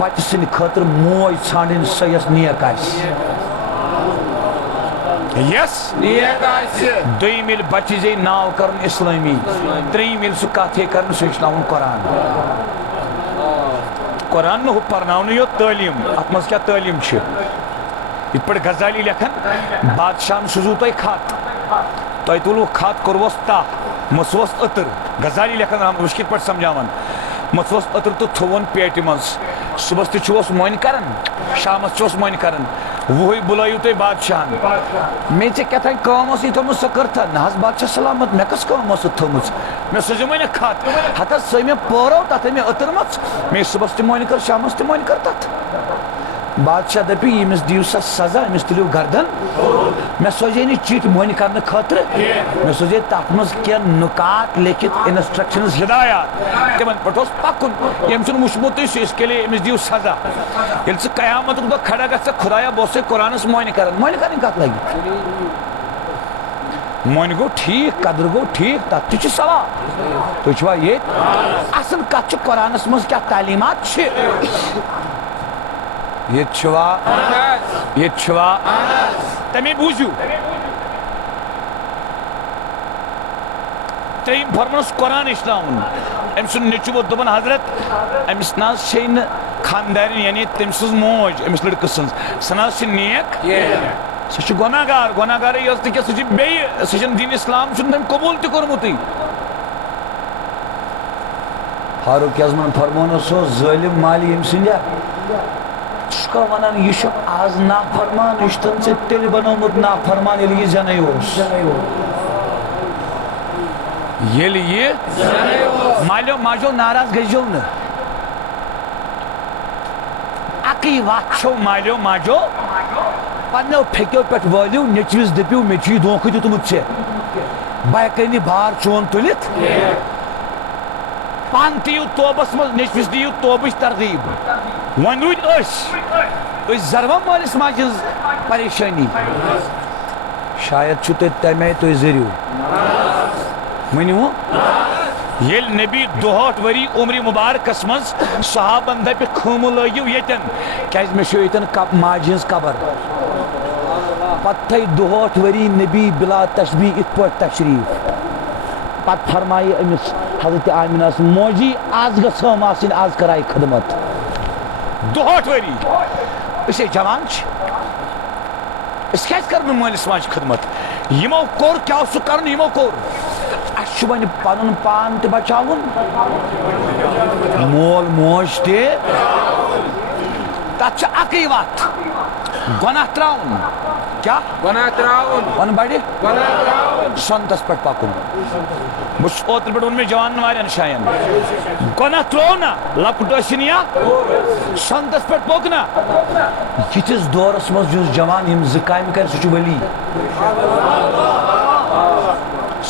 بچہِ سٕنٛدِ خٲطرٕ موج ژھانڈٕنۍ سۄ یۄس نیک آسہِ یس دوٚیِم ییٚلہِ بچہِ زے ناو کرُن اسلٲمی ترٛیٚیِم ییٚلہِ سُہ کتھ ہیٚکہِ کرُن سُہ ہیٚچھناوُن قرآن قرآن نہٕ ہُہ پرناونہٕ یوت تعلیٖم اتھ منٛز کیٛاہ تعلیٖم چھِ یِتھ پٲٹھۍ غزالی لیکھان بادشاہن سوٗزوٗ تۄہہِ خط تۄہہِ تُلوٕ خط کوٚروس تاہ مٔژھوس أتٕر غزالی لیکھان وٕچھ کِتھ پٲٹھۍ سمجھاوان مٔژھوس أتٕر تہٕ تھوٚوُن پیٹہِ منٛز صُبحس تہِ چھُوس مۄنۍ کران شامس چھُوس مۄنۍ کران وُہٕے بُلٲیِو تُہۍ بادشاہن مےٚ ژےٚ کیٛاہ تانۍ کٲم ٲسٕے تھٲومٕژ سۄ کٔرتھا نہ حظ بادشاہ سلامت مےٚ کۄس کٲم ٲسٕتھ تھٲومٕژ مےٚ سوٗزِو وۄنۍ خط ہتھ حظ سۄے مےٚ پٲرو تتھ مےٚ أتٕرمٕژ مےٚ صُبحس تہِ مۄنۍ کٔر شامس تہِ مۄنۍ کٔر تتھ بادشاہ دپہِ ییٚمِس دِیِو سا سزا أمِس تُلِو گردن مےٚ سوزے نہٕ چِٹھۍ مۄنۍ کرنہٕ خٲطرٕ مےٚ سوزے تتھ منٛز کینٛہہ نُکات لیکھِتھ انسٹرکشنز ہدایات تِمن پٮ۪ٹھ اوس پکُن ییٚمۍ چھُنہٕ وٕچھمُتٕے سُہ اس کے لیے أمِس دِیِو سزا ییٚلہِ ژٕ قیامتُک دۄہ کھڑا گژھکھ خۄدایا بہٕ اوسَے قرآنس مۄنۍ کران مۄنۍ کرٕنۍ کتھ لگہِ مۄنۍ گوٚو ٹھیٖک قدر گوٚو ٹھیٖک تتھ تہِ چھُ ثواب تُہۍ چھِوا ییٚتہِ اصل کتھ چھِ قرآنس منٛز کیٛاہ تعلیٖمات چھِ ییٚتہِ چھُوا تَمے بوٗزِو ترٛیٚیِم فرمونس قرآن ہیٚچھناوُن أمۍ سُنٛد نیٚچوٗ ووت دوٚپُن حضرت أمِس نہ حظ چھے نہٕ خاندارٮ۪ن یعنی تٔمۍ سٕنٛز موج أمِس لڑکہٕ سٕنٛز سۄ نہ حظ چھِ نیک سۄ چھِ گۄناہ گارٕے یٲژ نہٕ کینٛہہ سۄ چھِ بیٚیہِ سۄ چھنہٕ دیٖن اسلام چھُنہٕ تٔمۍ قبوٗل تہِ کوٚرمُتٕے فاروق اعظمن فرمونس سُہ اوس ظٲلِم مالہِ ییٚمہِ سٕنٛدِ ژٕ چھُکھا ونان یہِ چھُ آز نافرمان یہِ چھُ ژےٚ تیٚلہِ بنومُت نافرمان ییٚلہِ یہِ زینَے اوس ییٚلہِ یہِ مالیو ماجو ناراض گٔژھۍزیو نہٕ اکٕے وتھ چھو مالیو ماجو پننیو پھیکیو پٮ۪ٹھ وٲلِو نیٚچوِس دٔپِو مےٚ چھُے دھوکہٕ دیُتمُت ژےٚ بہٕ ہٮ۪کَے نہٕ بار چون تُلِتھ پانہٕ تہِ یِیِو توبس منٛز نیٚچوِس دِیِو توبٕچ ترغیٖب وۄنۍ روٗدۍ أسۍ زروا مٲلِس ماجہِ ہٕنٛز پریشٲنی شاید چھُ تۄہہِ تمے آیہِ تُہۍ ذٔریعہٕ ؤنِو ییٚلہِ نبی 62 ؤری عمرِ مُبارکس منٛز صحابن دپہِ خۭمہٕ لٲگِو ییٚتٮ۪ن کیٛازِ مےٚ چھُ ییٚتٮ۪ن ماجہِ ہٕنٛز قبر پتہٕ تھٲے 62 ؤری نبی بلا تشبیہ یِتھ پٲٹھۍ تشریٖف پتہٕ فرمایہِ أمِس حضرت آمِناہس موجی آز گژھٲم آسٕنۍ آز کرایہِ خدمت 62 ؤری أسۍ ہے جوان چھِ أسۍ کیٛازِ کرو نہٕ مٲلِس ماجہِ خدمت یِمو کوٚر کیٛاہ اوس سُہ کرُن یِمو کوٚر اَسہِ چھُ وۄنۍ پنُن پان تہِ بچاوُن مول موج تہِ تتھ چھِ اکٕے وتھ گۄناہ تراوُن کیٛاہ وَن بڑِ سۄنتس پٮ۪ٹھ پکُن بہٕ چھُس اوترٕ پٮ۪ٹھ ووٚن مےٚ جوانن واریاہن جاین گۄناہ ترٛوو نا لۄکُٹ ٲسِنۍ یا سۄنتس پٮ۪ٹھ پوٚک نا یِتھِس دورس منٛز یُس جوان یِم زٕ کامہِ کرِ سُہ چھُ ؤلی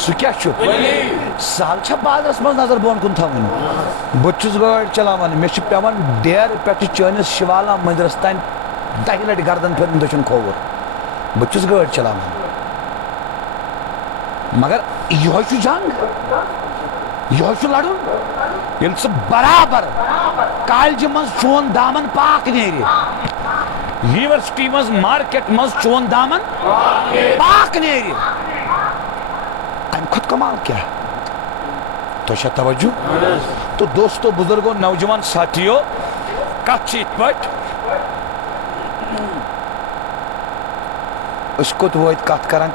سُہ کیٛاہ چھُ سہل چھا بازرس منٛز نظر بۄن کُن تھاوٕنۍ بہٕ چھُس گٲڑۍ چلاوان مےٚ چھُ پیوان ڈیرٕ پٮ۪ٹھٕ چٲنِس شِوالا مندرس تانۍ 10 لٹہِ گردن پھِرُن دٔچھُن کھووُر بہٕ چھُس گٲڑۍ چلاوان مگر یِہوے چھُ جنگ یِہوے چھُ لڑُن ییٚلہِ ژٕ برابر کالجہِ منٛز چون دامن پاک نیرِ یونیورسٹی منٛز مارکیٹ منٛز چون دامن پاک نیرِ امہِ کھۄتہٕ کمال کیٛاہ تۄہہِ چھا توجہ تو دوستو بُزرگو نوجوان ساتھیو کتھ چھِ یِتھ پٲٹھۍ أسۍ کوٚت وٲتۍ کتھ کران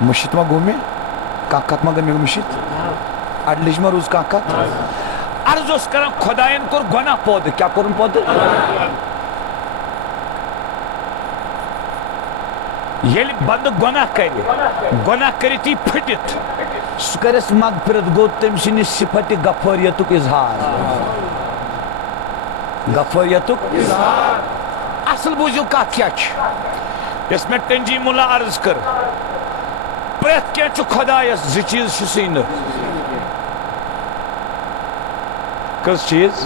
مٔشِتھ ما گوٚو مےٚ کانٛہہ کتھ ما گٔے مےٚ مٔشِتھ اڈلِج ما روٗز کانٛہہ کتھ عرض اس کرن خدایان کور گناہ پود کیا کرن پود یل بند گناہ کرتی پھٹت سہ کرس مغفرت گو تم سن صفت غفاریتک اظہار غفاریتک اصل بوزو کت کیا یس میں تنجیم اللہ عرض کر پریت کیا خدایس زی چیز سی کس چیز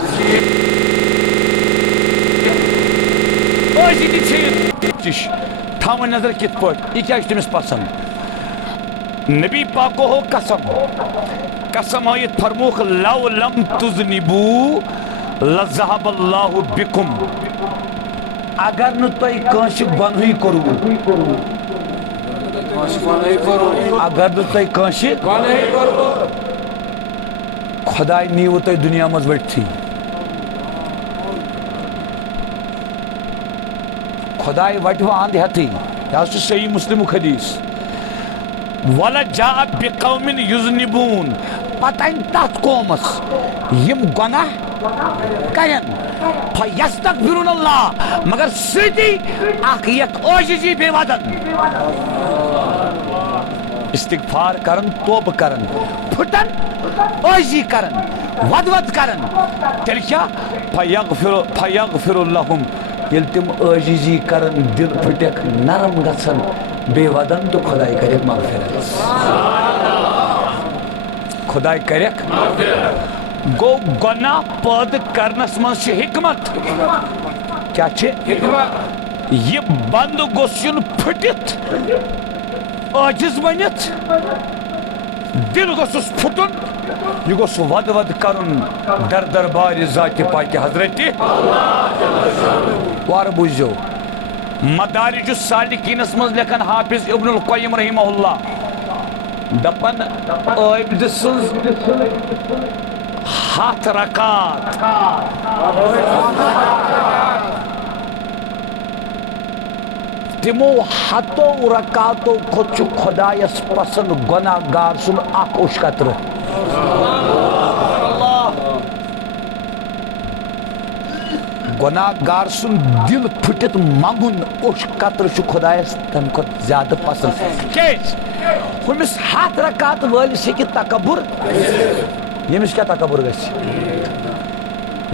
تھاون نظر کت پہ یہ کیا تمس پسند نبی پاکو ہو قسم آیت فرموخ لو لم تذنبو لذهب اللہ بکم اگر نو تھی کنس گنہی کرو اگر نو تھی کنس خدای نیو تھی دنیا مز بٹھی خدای وٹو اند ہتھی یہ صحیح مسلم حدیث وَلَجَاءَ بِقَوْمٍ يُذْنِبُونَ پتن تات قومس یم گناہ کرن فَيَسْتَغْفِرُونَ اللَّهَ مگر سیدھی اخ یک عاجزی بے ودن استغفار کرن توبہ کرن پھٹن عاجزی کرن ود کرن تیل کیا فَيَغْفِرُ لَهُمْ یل تم عاجزی کرن دل پھٹک نرم گژھن بے ودن تو خدای کرک مغفرت خدای کرک گو گناہ پد کرنس من چھ حکمت کیا چھ حکمت یہ بند گوس یون پھٹت عاجز بنت دل گوسس پھٹن یہ گوس ود کرن در دربار ذات پاک حضرت وار بوزو مدارج السالکینس مز لکھن حافظ ابن القیم رحمہ اللہ دپن عابد سنز ہاتھ رکعت تمو ہتو رکعتو کھت خدایس پسند گناہ گار سن اک اوش قطر گناہ گار سن دل پھٹت منگن اوش قطر خدایس تم کو زیادہ پسند کیس ہمس ہاتھ رکعت ولس ہیکہ تکبر یمس کیا تکبر گژھِ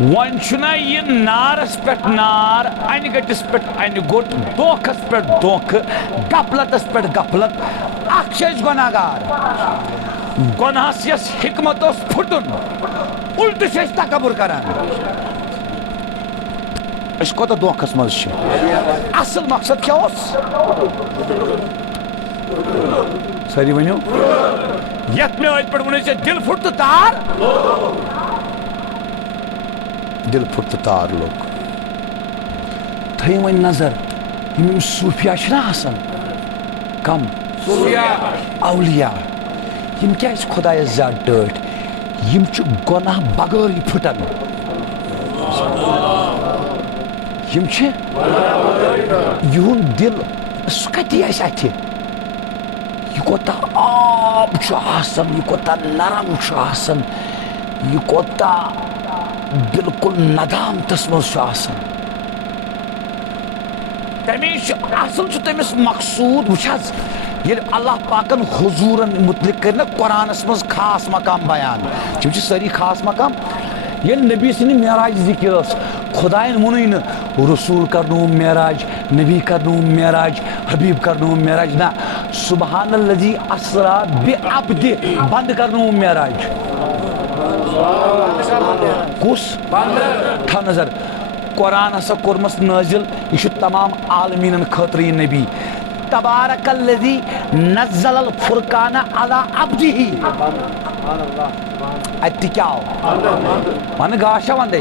ون چھنا یہ نارس پہ نار ان گٹس پہ ان گٹ دھوکھس پہ دھوکھ غفلتس پہ غفلت اخ چھ گناہ گار گناہس یس حکمت اس پھٹن الٹ چھ تکبر کران اس کوتا دھوکھس مز چھ اصل مقصد کیا اس ساری ونیو یت میں آیت پڑھ ونی دل پھٹ تار دل پھٹ تار لوگ تھے ون نظر یم صوفیاء چھنا آسان کم اولیاء یم کیا خدایس زیادہ ٹٲٹھۍ یم چھ گناہ بغٲرٕے پھٹان یم چھ یہُنٛد دل سُہ کتی آسہِ اتھِ یہ کوتا آب چھ آسان یہ کوتا نرم چھ آسان یہ کوتا بالکل ندامتس مز چھ آسان تمیش اصل چھ تمس مقصود وچھس یل اللہ پاکن حضورن متعلق کرنا قرآنس مز خاص مقام بیان تم چھ ساری خاص مقام یل نبی سن معراج ذکر اس خدائن ونی نا رسول کرنو معراج نبی کرنو معراج حبیب کرنو معراج نا سبحان الذی اسری بعبد بند کرنو معراج کس تھا نظر قرآن ہسا کورمس نازل یہ تمام عالمین خاطر یہ نبی تبارک الذی نزل الفرقان علی عبدہ اتہ کیا ون گاشا ون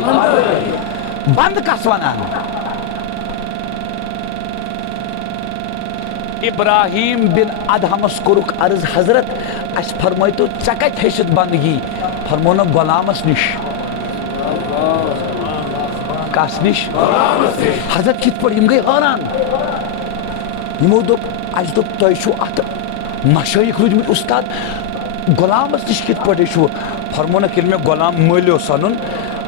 بند کس ونان ابراہیم بن ادہمس کورک عرض حضرت اس فرمائی تو ژے کتہ ہیچھت بندگی فرمو نا غلامس نش کس نش حضرت کت پہ یم گئی حیران یمو دوپ اس دوپ تہ چھو ات مشایخ روٗدمٕتۍ استاد غلامس نش کت پہ چھو فرمون کہ میں غلام ملو سنن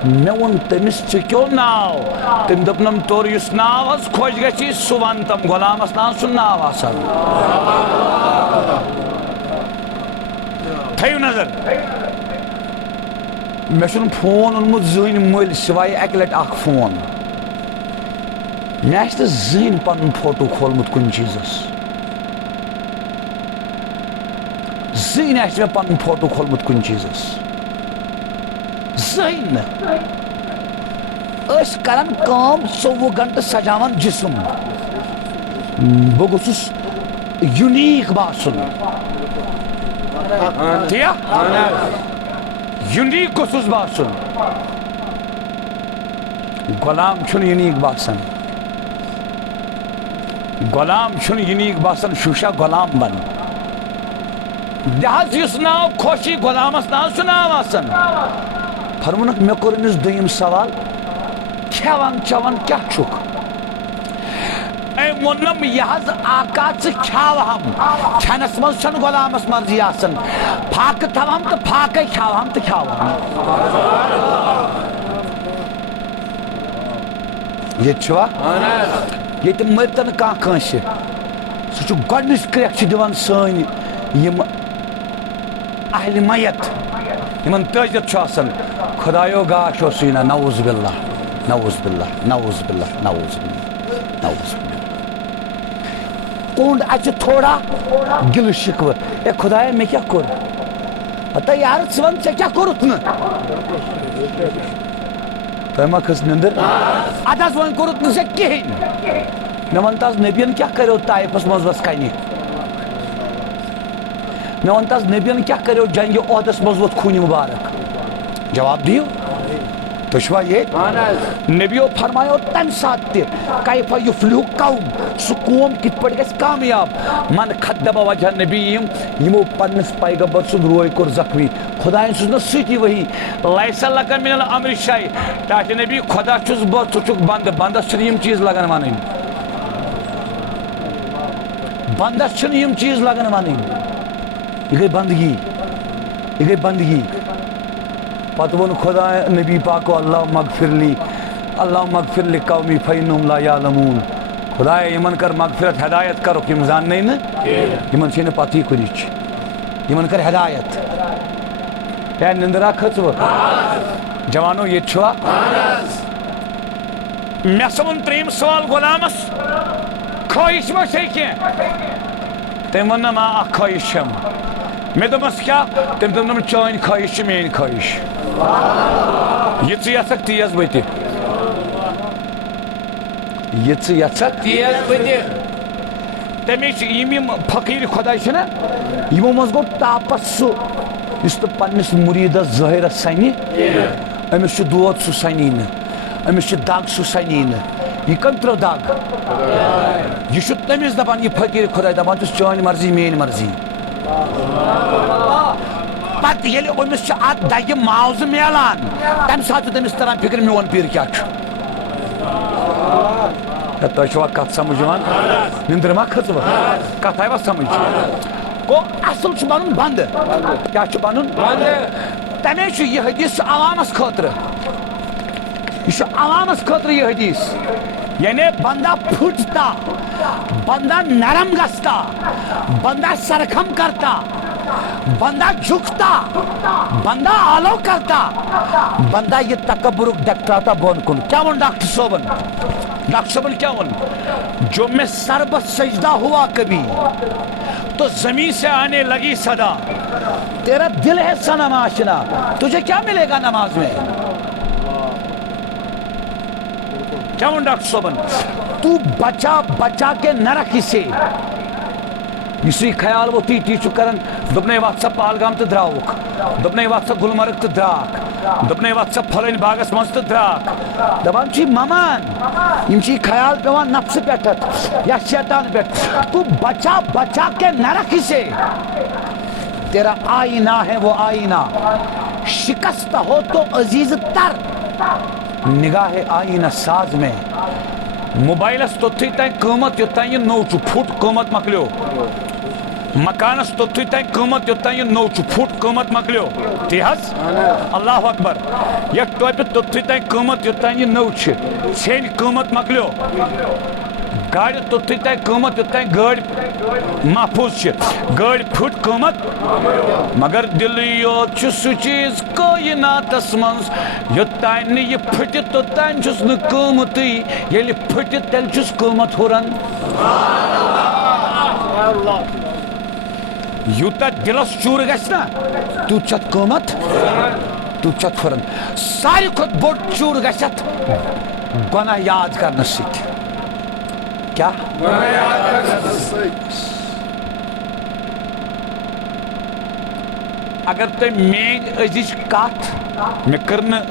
میں ون تمس چکو ناو تم دپنم تور اس ناو اس خوش گچی سو ون تم غلامس نا سن ناو آسان تھیو نظر میں چھن فون اونمت زہن مل سوائے اکہ لٹ اخ فون میں زہن پن فوٹو کھولمت کن چیزس زہن میں پن فوٹو کھولمت کن چیزس زہن اس کرن کام 24 گھنٹہ سجاون جسم بہ گوسس یونیک باسن ٹھیک یونیک گوسس باسن غلام چھن یونیک باسن غلام چھن یونیک باسن شوشا غلام بن لہذا اس ناو خوشی غلامس نا سو ناو آسن فرمونک مے کور امس دویم سوال کھیوان چوان کیا چھک اے وونم یہ آقا ژٕ کھیاوہم کھینس مز چھن غلامس مرضی آسن پھاکہ تھاوہم تو پھاکے کھیاوہم تو کھیاوہم یہ چھوا یہ مرتن کان کانسہ سہ گۄڈنِچ کرٛیکھ چھِ دِوان سٲنۍ یِم اہل میت یمن تٲجِر چھُ آسان خدایو گاش اوسُے نہ نعوذ باللہ نعوذ باللہ نعوذ باللہ نعوذ باللہ نعوذ باللہ کونڈ اچھے تھوڑا گل شکوہ اے خدایا میں کیا کر پتہ یار ژٕ وَن ژےٚ کیٛاہ کوٚرُتھ نہٕ تۄہہِ ما کھٔژ نِندٕر اَدٕ حظ وۄنۍ کوٚرُتھ نہٕ ژےٚ کِہیٖنۍ مےٚ وَن تہٕ حظ نبیَن کیٛاہ کَریو طایفَس منٛز وَس کَنہِ مےٚ وَن تہٕ حظ نبیَن کیٛاہ کَریو جنگہِ عہدَس منٛز ووت خوٗنہِ مُبارک جواب دِیِو تُہۍ چھُوا ییٚتہِ نبیو فرمایو تَمہِ ساتہٕ تہِ کیفہ یفلح قوم سُہ قوم کِتھ پٲٹھۍ گژھِ کامیاب من خدب وجہ نبیِم یِمو پننِس پیغمبر سُنٛد روے کوٚر زخمی خدایَن سوٗز نہ سۭتی ؤہی لیسَ لَکَ مِنَ الْأَمْرِ شَیْءٌ ٹاٹہِ نبی خدا چھُس بہٕ ژٕ چھُکھ بنٛدٕ بنٛدَس چھِنہٕ یِم چیٖز لگان وَنٕنۍ بنٛدَس چھِنہٕ یِم چیٖز لگان وَنٕنۍ یہ گٔے بندگی یہ گٔے بندگی پتہٕ ووٚن خدا نبی پاکو اللہُ مغفر لی اللہُ مغفر لقومی فإنہم لا یعلمون خدایا یمن کر مغفرت ہدایت کرُکھ یم زاننے نہٕ یمن چھے نہٕ پتہٕے کُنِچ یمن کر ہدایت ہے نندرا کھٔژوٕ جوانو ییٚتہِ چھُوا مےٚ سا ووٚن ترٛیٚیِم سوال غلامس خٲہِش ما چھے کینٛہہ تٔمۍ ووٚن نہ ما اکھ خٲہِش چھم مےٚ دوٚپمس کیٛاہ تٔمۍ دوٚپ چٲنۍ خٲہِش چھِ میٲنۍ خٲہِش یہِ ژٕ یژھکھ تیز بہٕ تہِ یہِ ژٕ یژھکھ تیز بہٕ تہِ تمِچ یِم فقیٖر خۄداے چھِنہ یِمو منٛز گوٚو ٹاپس سُہ یُس نہٕ پننِس مُریٖدس ظٲہِرس سنہِ أمِس چھُ دود سُہ سنی نہٕ أمِس چھِ دگ سُہ سنی نہٕ یہِ کٔمۍ ترٲو دگ یہِ چھُ تٔمِس دپان یہِ فقیٖر خۄداے دپان چھُس چٲنۍ مرضی میٲنۍ مرضی پتہٕ ییٚلہِ أمِس چھُ اتھ دگہِ معاوضہٕ میلان تمہِ ساتہٕ چھُ تٔمِس تران فکر میون پیٖر کیٛاہ چھُ تۄہہِ چھُوا کتھ سمجھ یِوان نندٕر ما کھٔژوٕ کتھ آیوا سمجھ گوٚو اصل چھُ بنُن بنٛدٕ کیٛاہ چھُ بنُن تمے چھُ یہِ حدیث چھُ عوامس خٲطرٕ یہ چھُ عوامس خٲطرٕ یہِ حدیث یعنی بندہ پھٹتا بندہ نرم گژھتا بندہ سرخم کرتا بندہ جھکتا بندہ آلو کرتا بندہ یہ تکبرک ڈکٹراتا بون کن کیا ون ڈاکٹر صوبن ڈاکٹر صوبن کیا ون جو میں سر بس سجدہ ہوا کبھی تو زمین سے آنے لگی صدا تیرا دل ہے صنم آشنا تجھے کیا ملے گا نماز میں کیا ون ڈاکٹر صوبن تو بچا بچا کے نہ رکھ اسے اسی خیال وہ تی کرن دپنے وات سا پہلگام تو دراوک دپنے وات سا گلمرگ تو دراک دپنے وات سا پھلن باغس مز تو دراک دپان چھ ممان یم چھ خیال پیوان نفس پٹھ یا شیطان پٹھ تو بچا بچا کے نہ رکھ اسے تیرا آئینہ ہے وہ آئینہ شکست ہو تو عزیز تر نگاہ آئینہ ساز میں موبائلس توتھی تین قیمت یوتھان یہ نو چھ پھٹ قیمت مکلیو مکانس توتھے تین قیمت یوتان یہ نو چھ فٹ قیمت مکلیو تی حس اللہ اکبر یک ٹوپہ توتھے تین قیمت یوتان یہ نو چھ سین قیمت مکلیو گاڑی توتھے تین قیمت یوتان گاڑی محفوظ چھ گاڑی پھٹ قیمت مگر دل یوت چھ سو چیز کائناتس منز یوتان نہ یہ پھٹ توتان چھس نہ قیمتی ییلہ پھٹ تیل چھس قیمت ہورن یوتا دلس چور گژھِ نا تیوت چھت قیمت تیوت چھت ہُران ساروی کھۄتہٕ بوٚڑ چور گژھِ اتھ گۄناہ یاد کرنس سۭتۍ کیا اگر تُہۍ میٲنۍ أزِچ کتھ مےٚ کٔر نہٕ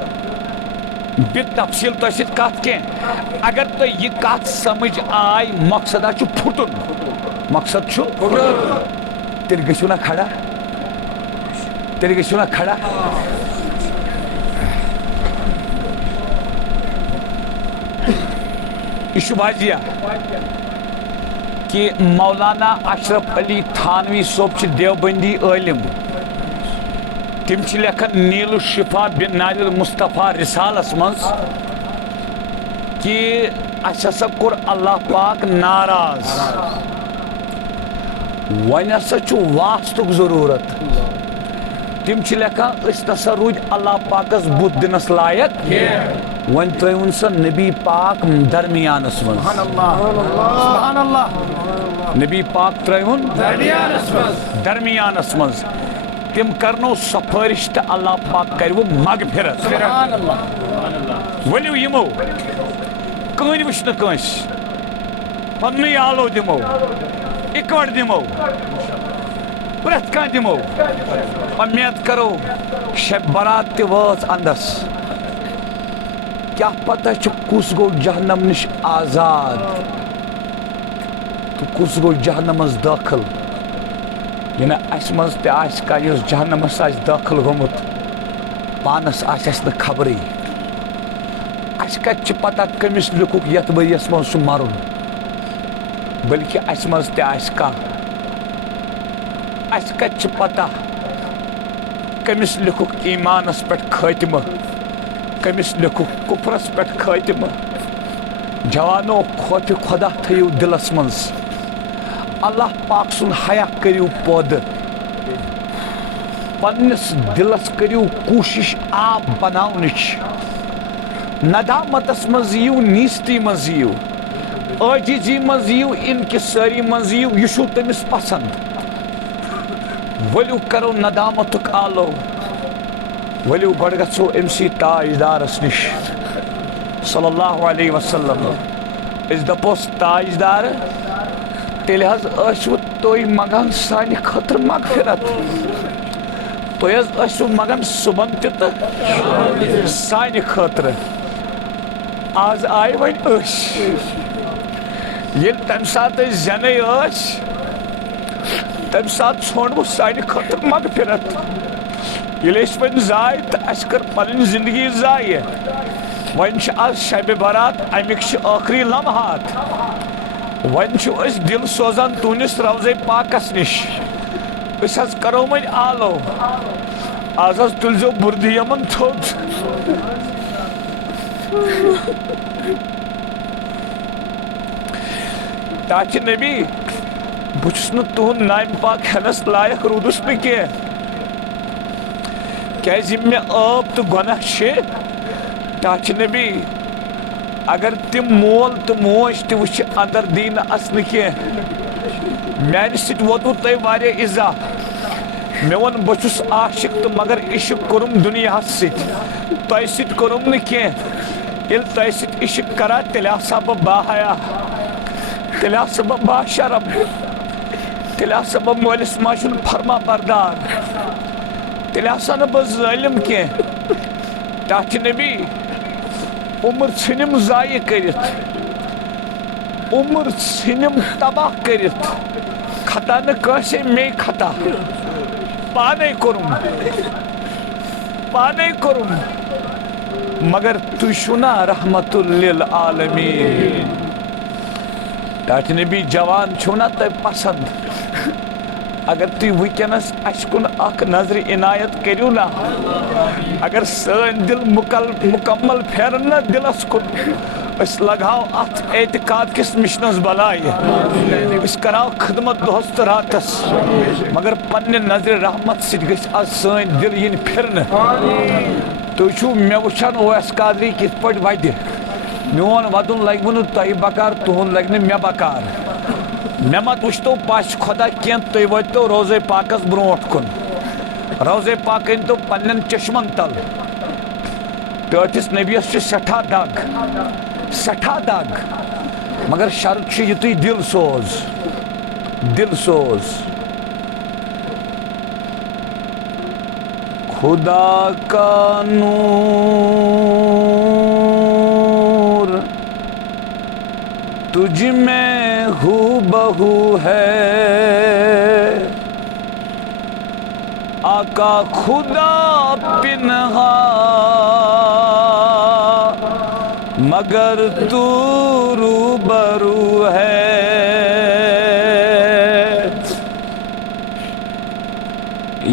بے تفصیل تۄہہِ سۭتۍ کتھ کینٛہہ اگر تۄہہِ یہِ کتھ سمجھ آے مقصد چھُ پھُٹُن مقصد چھُ تیٚلہِ گٔژھِو نا کھڑا تیٚلہِ گٔژھِو نا کھڑا یہ چھُ واضح کہ مولانا اشرف علی تھانوی صٲب چھِ دیوبندی عٲلم تم چھِ لیکھان نیل الشفا بن نادر المصطفیٰ رسالس منٛز کہ اَسہِ ہسا کوٚر اللہ پاک ناراض وۄنۍ ہسا چھُ واسطُک ضروٗرت تم چھِ لیکھان أسۍ نسا روٗدۍ اللہ پاکس بُتھ دِنس لایق وۄنۍ ترٛٲوُن سا نبی پاک درمیانس منٛز نبی پاک ترٛٲوُن درمیانس منٛز تم کرنو سفارش تہٕ اللہ پاک کرِ مغفرت ؤلِو یِمو کٕہٕنۍ وٕچھ نہٕ کٲنٛسہِ پننُے آلو دِمو اِکوٹ دِمو پرٛٮ۪تھ کانٛہہ دِمو اُمید کرو شب برات تہِ وٲژ انٛدس کیٛاہ پتہ چھُ کُس گوٚو جہنم نِش آزاد تہٕ کُس گوٚو جہنمس دٲخل یہِ نہٕ اسہِ منٛز تہِ آسہِ کانٛہہ یُس جہنمس آسہِ دٲخل گوٚمُت پانس آسٮ۪س نہٕ خبرٕے اسہِ کتہِ چھِ پتہ کٔمِس لیوٚکھُکھ یتھ ؤرۍیس منٛز چھُ مرُن بلکہ اسہِ منٛز تہِ آسہِ کانٛہہ اسہِ کتہِ چھِ پتہ کٔمِس لیوٚکھُکھ ایٖمانس پٮ۪ٹھ خٲتمہٕ کٔمِس لیوٚکھُکھ کُفرس پٮ۪ٹھ خٲتمہٕ جوانو خوفِ خۄدا تھٲیِو دلس منٛز اللہ پاک سُنٛد حیا کٔرِو پٲدٕ پننِس دلس کٔرِو کوٗشش آب بناونٕچ ندامتس منٛز یِیِو نیٖستی منٛز یِیِو عٲجزی منٛز یِیِو انکسٲری منٛز یِیِو یہِ چھُو تٔمِس پسنٛد ؤلِو کرو ندامتُک آلو ؤلِو گۄڈٕ گژھو أمسٕے تاجدارس نِش صلی اللہ علیہ وسلم أسۍ دپوس تاجدار تیٚلہِ حظ ٲسوٕ تُہۍ منگان سانہِ خٲطرٕ مغفرت تُہۍ حظ ٲسوٕ منگان صُبحن تہِ تہٕ سانہِ خٲطرٕ آز آیہِ وۄنۍ أسۍ ییٚلہِ تمہِ ساتہٕ أسۍ زینٕے ٲسۍ تمہِ ساتہٕ ژھونڈوٕ سانہِ خٲطرٕ مغفرت ییٚلہِ أسۍ وۄنۍ زاے تہٕ اسہِ کٔر پنٕنۍ زندگی ضایع وۄنۍ چھِ آز شبِ برات امیِکۍ چھِ ٲخری لمحات وۄنۍ چھِ أسۍ دل سوزان تُہنٛدِس روضے پاکس نِش أسۍ حظ کرو وۄنۍ آلو آز حظ تُلزیو بُردٕ یمن تھوٚد تاکہِ نبی بہٕ چھُس نہٕ تُہُنٛد نامہِ پاک ہٮ۪نس لایق روٗدُس نہٕ کینٛہہ کیٛازِ یِم مےٚ ٲب تہٕ گۄناہ چھِ تاکہِ نبی اگر تِم مول تہٕ موج تہِ وٕچھِ اندر دی نہٕ اَژنہٕ کینٛہہ میانہِ سۭتۍ ووتوٕ تۄہہِ واریاہ اِزا مےٚ ووٚن بہٕ چھُس عاشق تہٕ مگر عشق کوٚرُم دُنیاہس سۭتۍ تۄہہِ سۭتۍ کوٚرُم نہٕ کینٛہہ ییٚلہِ تۄہہِ سۭتۍ عشق کرا تیٚلہِ آسہٕ ہا بہٕ باحیا تیٚلہِ آسہٕ بہٕ باشرم تیٚلہِ آسہٕ بہٕ مٲلِس ماجہِ ہُنٛد فرما بردار تیٚلہِ آسہٕ نہٕ بہٕ ظٲلِم کینٛہہ تاکہِ نبی عمر ژھٕنِم ضایع کٔرِتھ عمر ژھٕنِم تباہ کٔرِتھ خطا نہٕ کٲنٛسے مے خطا پانے کوٚرُم مگر تُہۍ چھُو نا رحمتُ للعالمیٖن تاکہِ نبی جوان چھُو نا تۄہہِ پسنٛد اگر تھی ونکس اس کن اخ نظر عنایت کریو نا اگر سن دل مکمل پھیرن نا دلس کن اس لگاو ات اعتقاد کس مشنس بلائی اس کراو خدمت دہست راتس مگر پنہ نظر رحمت ست گژھِ آز سن دل ین پھرن تُہۍ چھُو مےٚ وٕچھان اویس قادری کِتھ پٲٹھۍ وَدِ میون ودُن لگوٕ نہٕ تۄہہِ بکار تُہُنٛد لگہِ نہٕ مےٚ بکار مےٚ مت وٕچھتو پاش خۄدا کینٛہہ تُہۍ وٲتۍتو روزے پاکس برونٛٹھ کُن روزے پاک أنۍتو پننٮ۪ن چشمن تل ٹٲٹھِس نبیس چھِ سٮ۪ٹھاہ دگ مگر شرط چھُ یُتُے دل سوز خدا کا نور تجھ میں ہو بہو ہے آقا خدا پنہا مگر تو روبرو ہے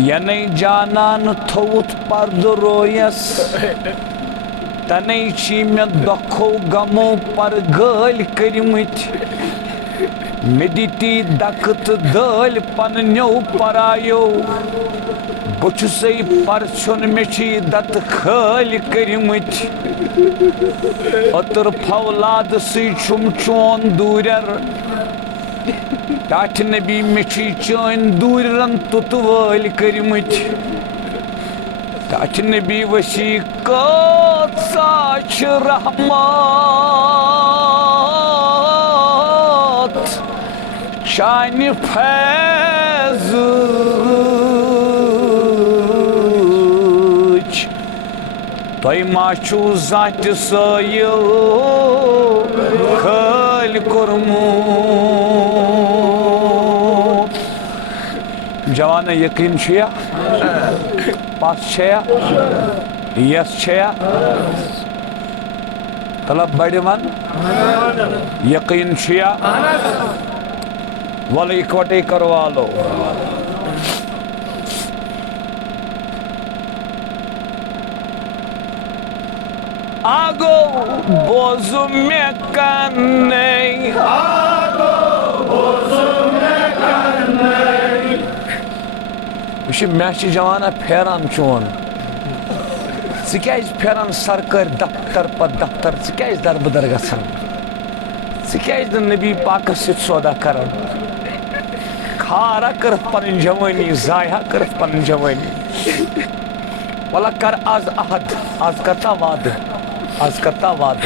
ینی جانان تھوت پرد رویس تنی چھی میں دکھو غمو پر گٲلۍ کٔرمٕتۍ مےٚ دِتی دکہٕ تہٕ دٲلۍ پننیو پرایو بہٕ چھُسے پرژھُن مےٚ چھی دتہٕ خٲلۍ کٔرمٕتۍ اوتر فولاد سٕے چھُم چون دوٗریر ٹاٹھِ نبی مےٚ چھی چٲنۍ دوٗرٮ۪ن توٚتہٕ وٲلۍ کٔرمٕتۍ ٹاٹھِ نبی ؤسیع کۭژاہ چھِ رحمت چانہِ فیضٕچ تۄہہِ ما چھُو زانٛہہ تہِ سٲیِل خٲلۍ کوٚرمُت جوانا یقین چھُیا پس چھیا یس چھیا طلب بڑِ ون یقین چھیا وَلہٕ اِکوٹے کرو والو آگو بوزو مےٚ کَنَے یہ مےٚ چھِ جوانا پھیران چون ژٕ کیٛازِ پھیران سرکٲرۍ دفتر پتہٕ دفتر ژٕ کیٛازِ دربٕدر گژھان ژٕ کیٛازِ نہٕ نبی پاکس سۭتۍ سودا کران کھارا کٔرٕتھ پنٕنۍ جوٲنی ضایع کٔرٕتھ پنٕنۍ جوٲنی وَلہ کر آز عہد آز کرتا وعدٕ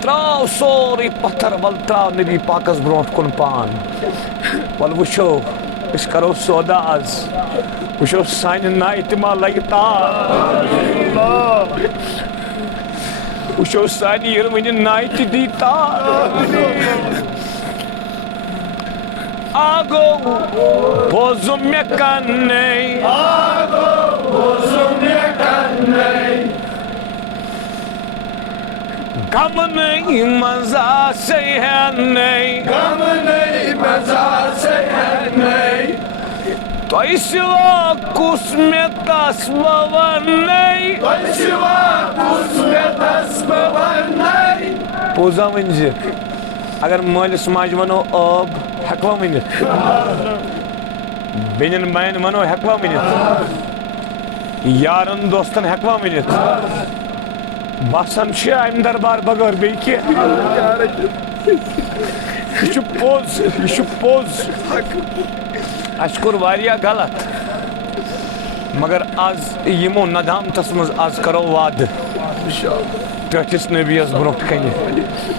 تراو سورُے پتھر وَلہٕ تراو نبی پاکس برونٛٹھ کُن پان وَلہٕ وٕچھو أسۍ کرو سودا آز وٕچھو سانہِ نایہِ تہِ ما لگہِ تار وٕچھو سانہِ یِروٕنہِ نایہِ تہِ دی تار آگو بوزو مےٚ کَنَے غمنٕے منٛز آسَے ہٮ۪نَے تۄہہِ سِوا کُس مےٚ تس بہٕ وَنَے پوٚز ہا ؤنۍ زِ اگر مٲلِس ماجہِ وَنو ٲب ہٮ۪کوا ؤنِتھ بیٚنٮ۪ن بایَن وَنو ہٮ۪کوا ؤنِتھ یارن دوستن ہٮ۪کوا ؤنِتھ باسان چھِ اَمہِ دربار بغٲر بیٚیہِ کینٛہہ یہِ چھُ پوٚز اَسہِ کوٚر واریاہ غلط مگر آز یِمو ندامتس منٛز آز کرو وعدٕ ٹٲٹھِس نبیَس برونٛٹھ کنہِ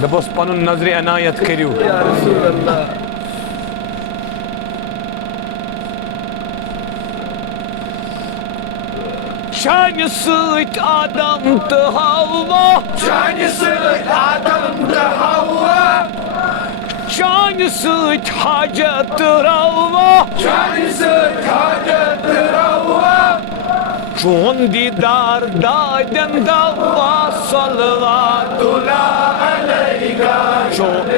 دپوس پنُن نظرِ عنایت کٔرِو چانہِ سۭتۍ آدم تہٕ ہوا چانہِ سۭتۍ حاجت روا چون دیدار دادن دوا صلوات اللہ علیکہ چون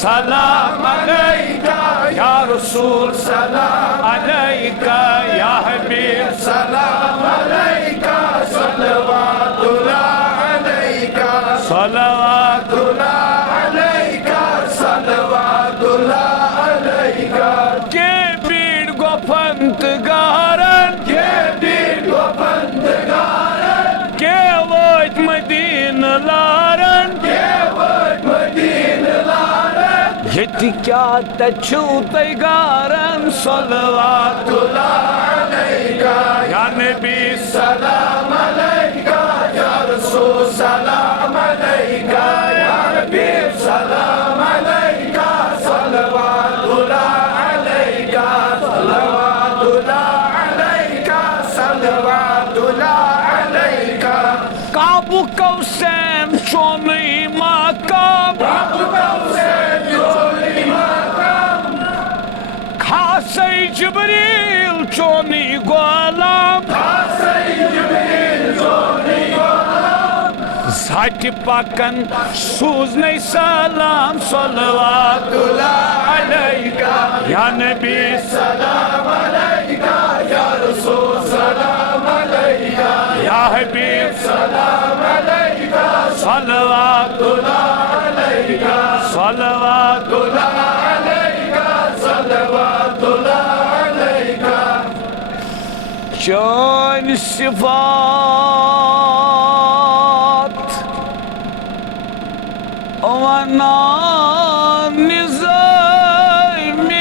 سلام علیکہ یا رسول سلام علیکہ یا حبیب سلام علیکہ صلوات اللہ علیکہ صلوات اللہ علیکہ صلوات اللہ علیکہ کے بیڑ گوپنت گارن کے بیڑ گوپنت گارن کے ووت مدین لارن کے ووت مدین لارن یتی کیا تچو تیگارن صلوات اللہ علیکہ یا نبی سلام علیکہ یا رسول سلام علیکہ یا حبیب سلام علیکہ صلوات اللہ علیکہ صلوات اللہ علیکہ صلوات اللہ علیکہ کعب کوثر چونی مقام کعب کوثر چونی مقام خاصی جبریل چونی غلام خاصی جبریل چونی غلام ذات پاکن سوزنی سلام صلوات اللہ علیکہ یا نبی سلام علیکہ یا رسول سلام علیکہ یا حبیب سلام علیکہ صلوات اللہ علیکہ صلوات اللہ علیکہ صلوات اللہ علیکہ چون صفات ونام نظامی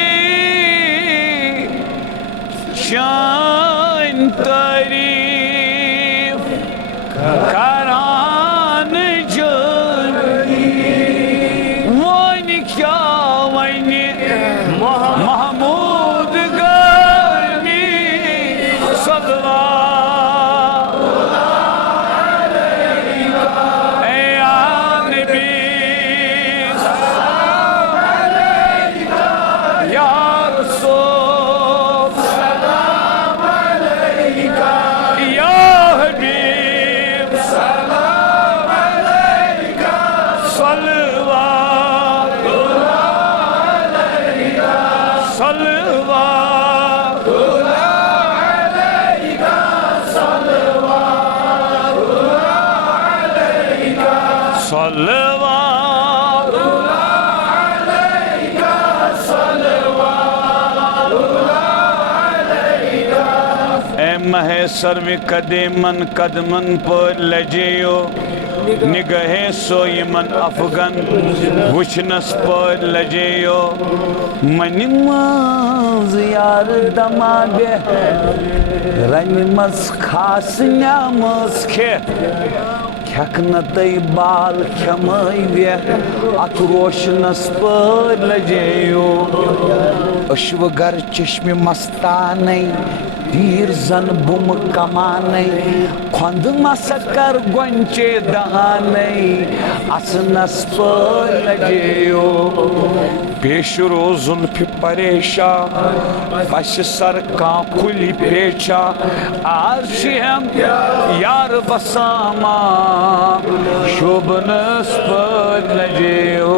شان تعریف کران جانی وانی کیا وانی محمود گرمی صلوات صلوات علیکہ صلوات علیکہ اے مہ سرو قدیمن قدمن پر لجیو نگہے سو یمن افغن وچنس پر لجیو منی ماز یار دما بے رنی مز خاص نیامز کھے کھیکن تی بال کھمائی وے ات روشنس پر لجیو اشو گر چشم مستانی تیر زن بم کمانی کھند مسکر گونچے دہانی اسنس پر لجیو پیش رو زلف پریشا پش سر کان کھلی پیچا عرشی ہم یار بساما شوبنس پر لجیو